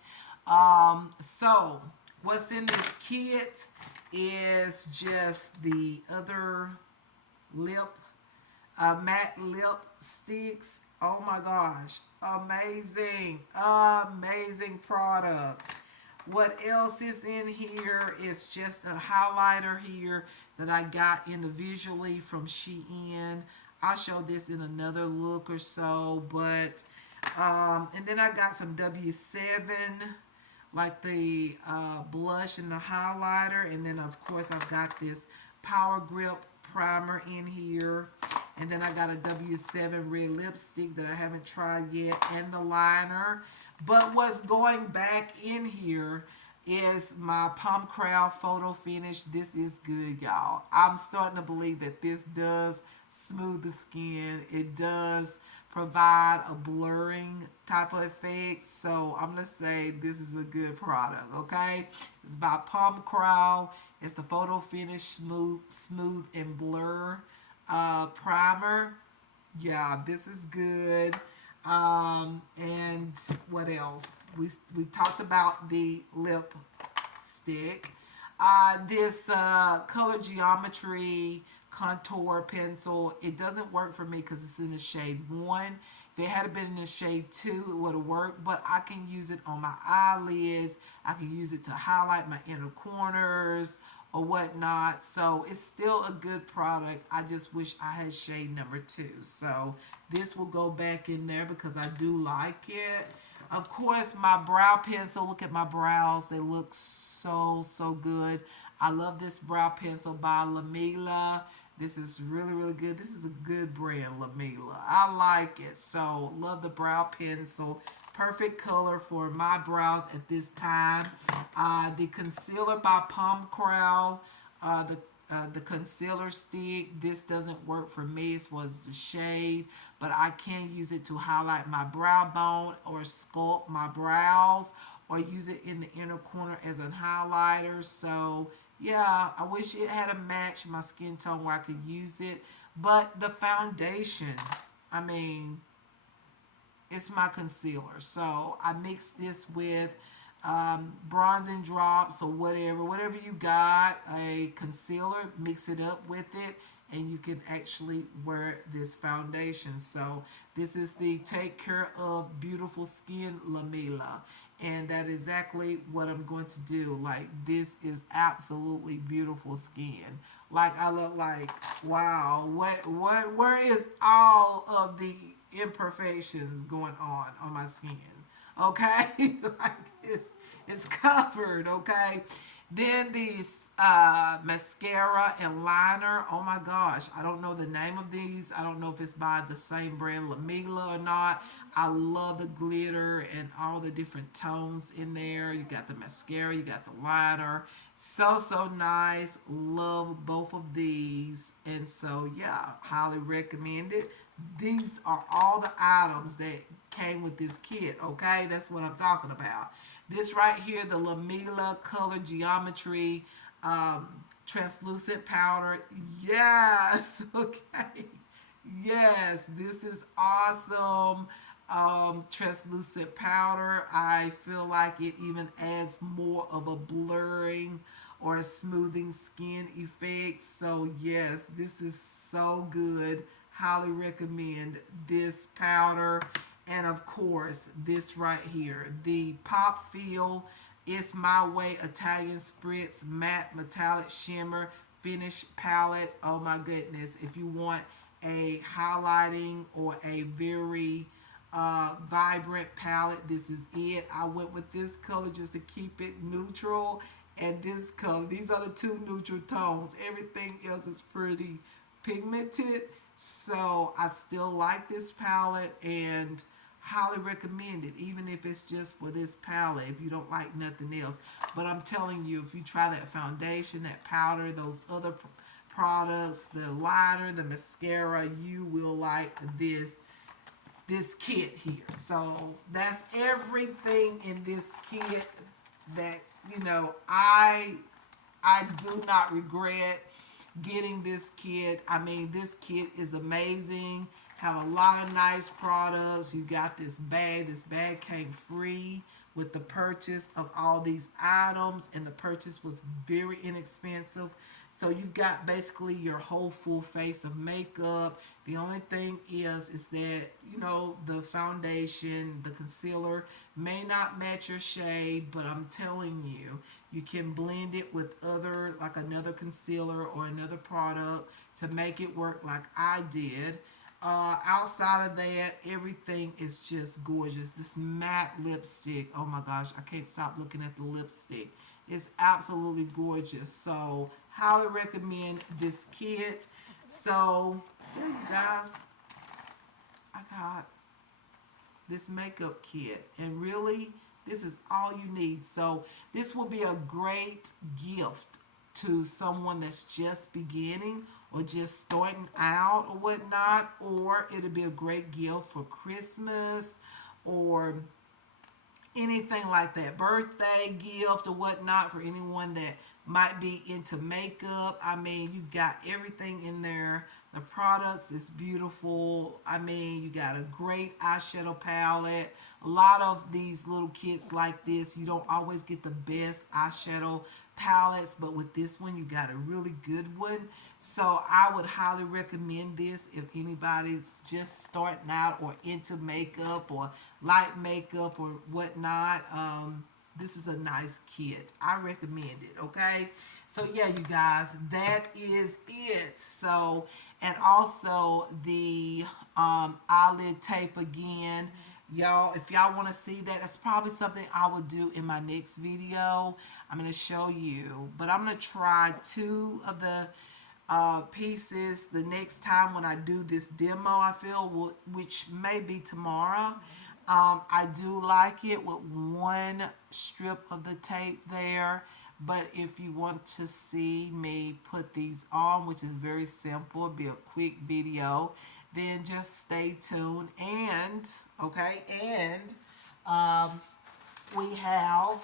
So what's in this kit is just the other lip, matte lip sticks. Oh my gosh, amazing, amazing products. What else is in here is just a highlighter here that I got individually from SHEIN. I'll show this in another look or so, but and then I got some W7, like the blush and the highlighter, and then of course I've got this Power Grip primer in here, and then I got a W7 red lipstick that I haven't tried yet, and the liner. But what's going back in here is my Palm Crown Photo Finish. This is good, y'all. I'm starting to believe that this does smooth the skin. It does provide a blurring type of effect. So I'm going to say this is a good product, okay? It's by Palm Crown. It's the Photo Finish Smooth and Blur primer. Yeah, this is good. And what else? We talked about the lipstick. This color geometry contour pencil, it doesn't work for me because it's in the shade 1. If it had been in the shade 2, it would have worked, but I can use it on my eyelids. I can use it to highlight my inner corners or whatnot. So it's still a good product. I just wish I had shade number 2. So this will go back in there because I do like it. Of course, my brow pencil. Look at my brows. They look so, so good. I love this brow pencil by Lamila. This is really, really good. This is a good brand, Lamila. I like it. So, love the brow pencil. Perfect color for my brows at this time. The concealer by Palm Crown. The concealer stick. This doesn't work for me as far as the shade, but I can use it to highlight my brow bone or sculpt my brows, or use it in the inner corner as a highlighter. So yeah, I wish it had a match my skin tone where I could use it. But the foundation, I mean, it's my concealer. So I mix this with bronzing drops or whatever you got, a concealer, mix it up with it, and you can actually wear this foundation. So this is the Take Care of Beautiful Skin Lamila, and that is exactly what I'm going to do. Like, this is absolutely beautiful skin. Like, I look like, wow, where is all of the imperfections going on my skin? Okay, like it's covered. Okay, Then these mascara and liner. Oh my gosh, I don't know the name of these. I don't know if it's by the same brand Lamigla or not. I love the glitter and all the different tones in there. You got the mascara, you got the liner. So so nice. Love both of these. And so yeah, highly recommend it. These are all the items that came with this kit, okay? That's what I'm talking about. This right here, the Lamila Color Geometry Translucent Powder. Yes, okay. Yes, this is awesome. Translucent powder. I feel like it even adds more of a blurring or a smoothing skin effect. So yes, this is so good. Highly recommend this powder. And of course, this right here, the Pop Feel It's My Way Italian Spritz Matte Metallic Shimmer Finish Palette. Oh my goodness. If you want a highlighting or a very vibrant palette, this is it. I went with this color just to keep it neutral, and this color. These are the two neutral tones. Everything else is pretty pigmented, so I still like this palette and highly recommend it, even if it's just for this palette if you don't like nothing else. But I'm telling you, if you try that foundation, that powder, those other products, the liner, the mascara, you will like this kit here. So that's everything in this kit that, I do not regret getting this kit. I mean, this kit is amazing. Have a lot of nice products. You got this bag. This bag came free with the purchase of all these items, and the purchase was very inexpensive. So you've got basically your whole full face of makeup. The only thing is that, the foundation, the concealer may not match your shade, but I'm telling you, you can blend it with other, like another concealer or another product to make it work like I did. Outside of that, everything is just gorgeous. This matte lipstick, oh my gosh, I can't stop looking at the lipstick. It's absolutely gorgeous. So, highly recommend this kit. So, yeah, you guys, I got this makeup kit, and really, this is all you need. So, this will be a great gift to someone that's just beginning or just starting out or whatnot, or it'll be a great gift for Christmas or anything like that, birthday gift or whatnot, for anyone that might be into makeup. I mean, you've got everything in there. The products is beautiful. I mean, you got a great eyeshadow palette. A lot of these little kits like this, you don't always get the best eyeshadow palettes, but with this one you got a really good one. So I would highly recommend this if anybody's just starting out or into makeup or light makeup or whatnot. This is a nice kit. I recommend it. Okay, so yeah, you guys, that is it. So, and also the eyelid tape again, y'all. If y'all want to see that, that's probably something I will do in my next video. I'm going to show you, but I'm going to try two of the pieces the next time when I do this demo. I feel, which may be tomorrow. I do like it with one strip of the tape there, but if you want to see me put these on, which is very simple, it'll be a quick video, then just stay tuned. And okay, and we have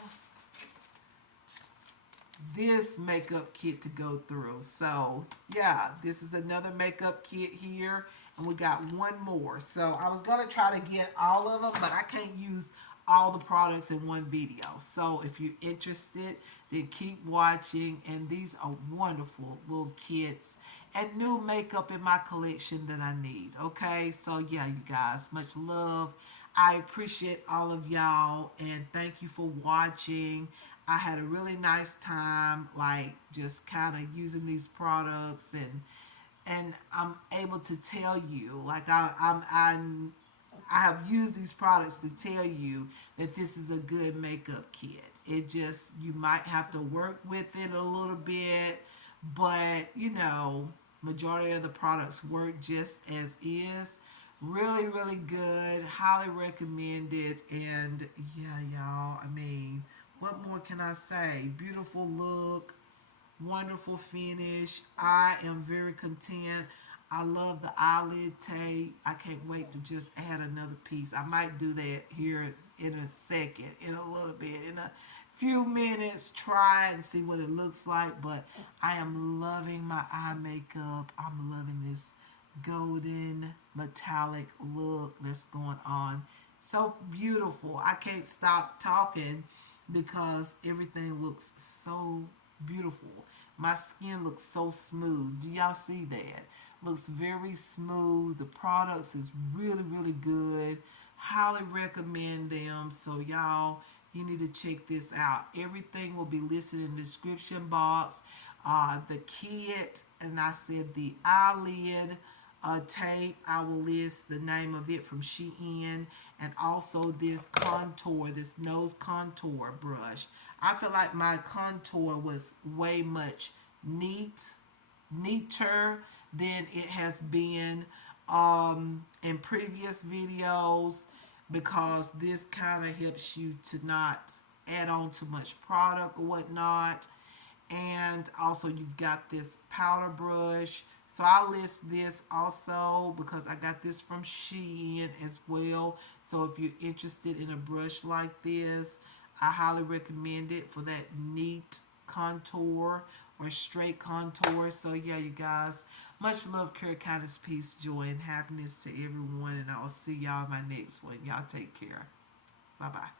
this makeup kit to go through. So yeah, this is another makeup kit here, and we got one more. So I was gonna try to get all of them, but I can't use all the products in one video. So if you're interested, then keep watching. And these are wonderful little kits and new makeup in my collection that I need. Okay, so yeah, you guys, much love. I appreciate all of y'all, and thank you for watching. I had a really nice time, like just kind of using these products, and I'm able to tell you, like I have used these products to tell you that this is a good makeup kit. It just, you might have to work with it a little bit, but you know, majority of the products work just as is. Really, really good. Highly recommend it. And yeah, y'all, I mean, what more can I say? Beautiful look, wonderful finish. I am very content. I love the eyelid tape. I can't wait to just add another piece. I might do that here in a second, in a little bit, in a few minutes, try and see what it looks like. But I am loving my eye makeup. I'm loving this golden metallic look that's going on. So beautiful. I can't stop talking because everything looks so beautiful. My skin looks so smooth. Do y'all see that? Looks very smooth. The products is really, really good. Highly recommend them. So y'all, you need to check this out. Everything will be listed in the description box. The kit, and I said the eyelid tape, I will list the name of it from SHEIN, and also this contour, this nose contour brush. I feel like my contour was way much neater than it has been in previous videos, because this kind of helps you to not add on too much product or whatnot. And also you've got this powder brush. So I'll list this also because I got this from SHEIN as well. So if you're interested in a brush like this, I highly recommend it for that neat contour or straight contour. So yeah, you guys, much love, care, kindness, peace, joy, and happiness to everyone. And I'll see y'all in my next one. Y'all take care. Bye-bye.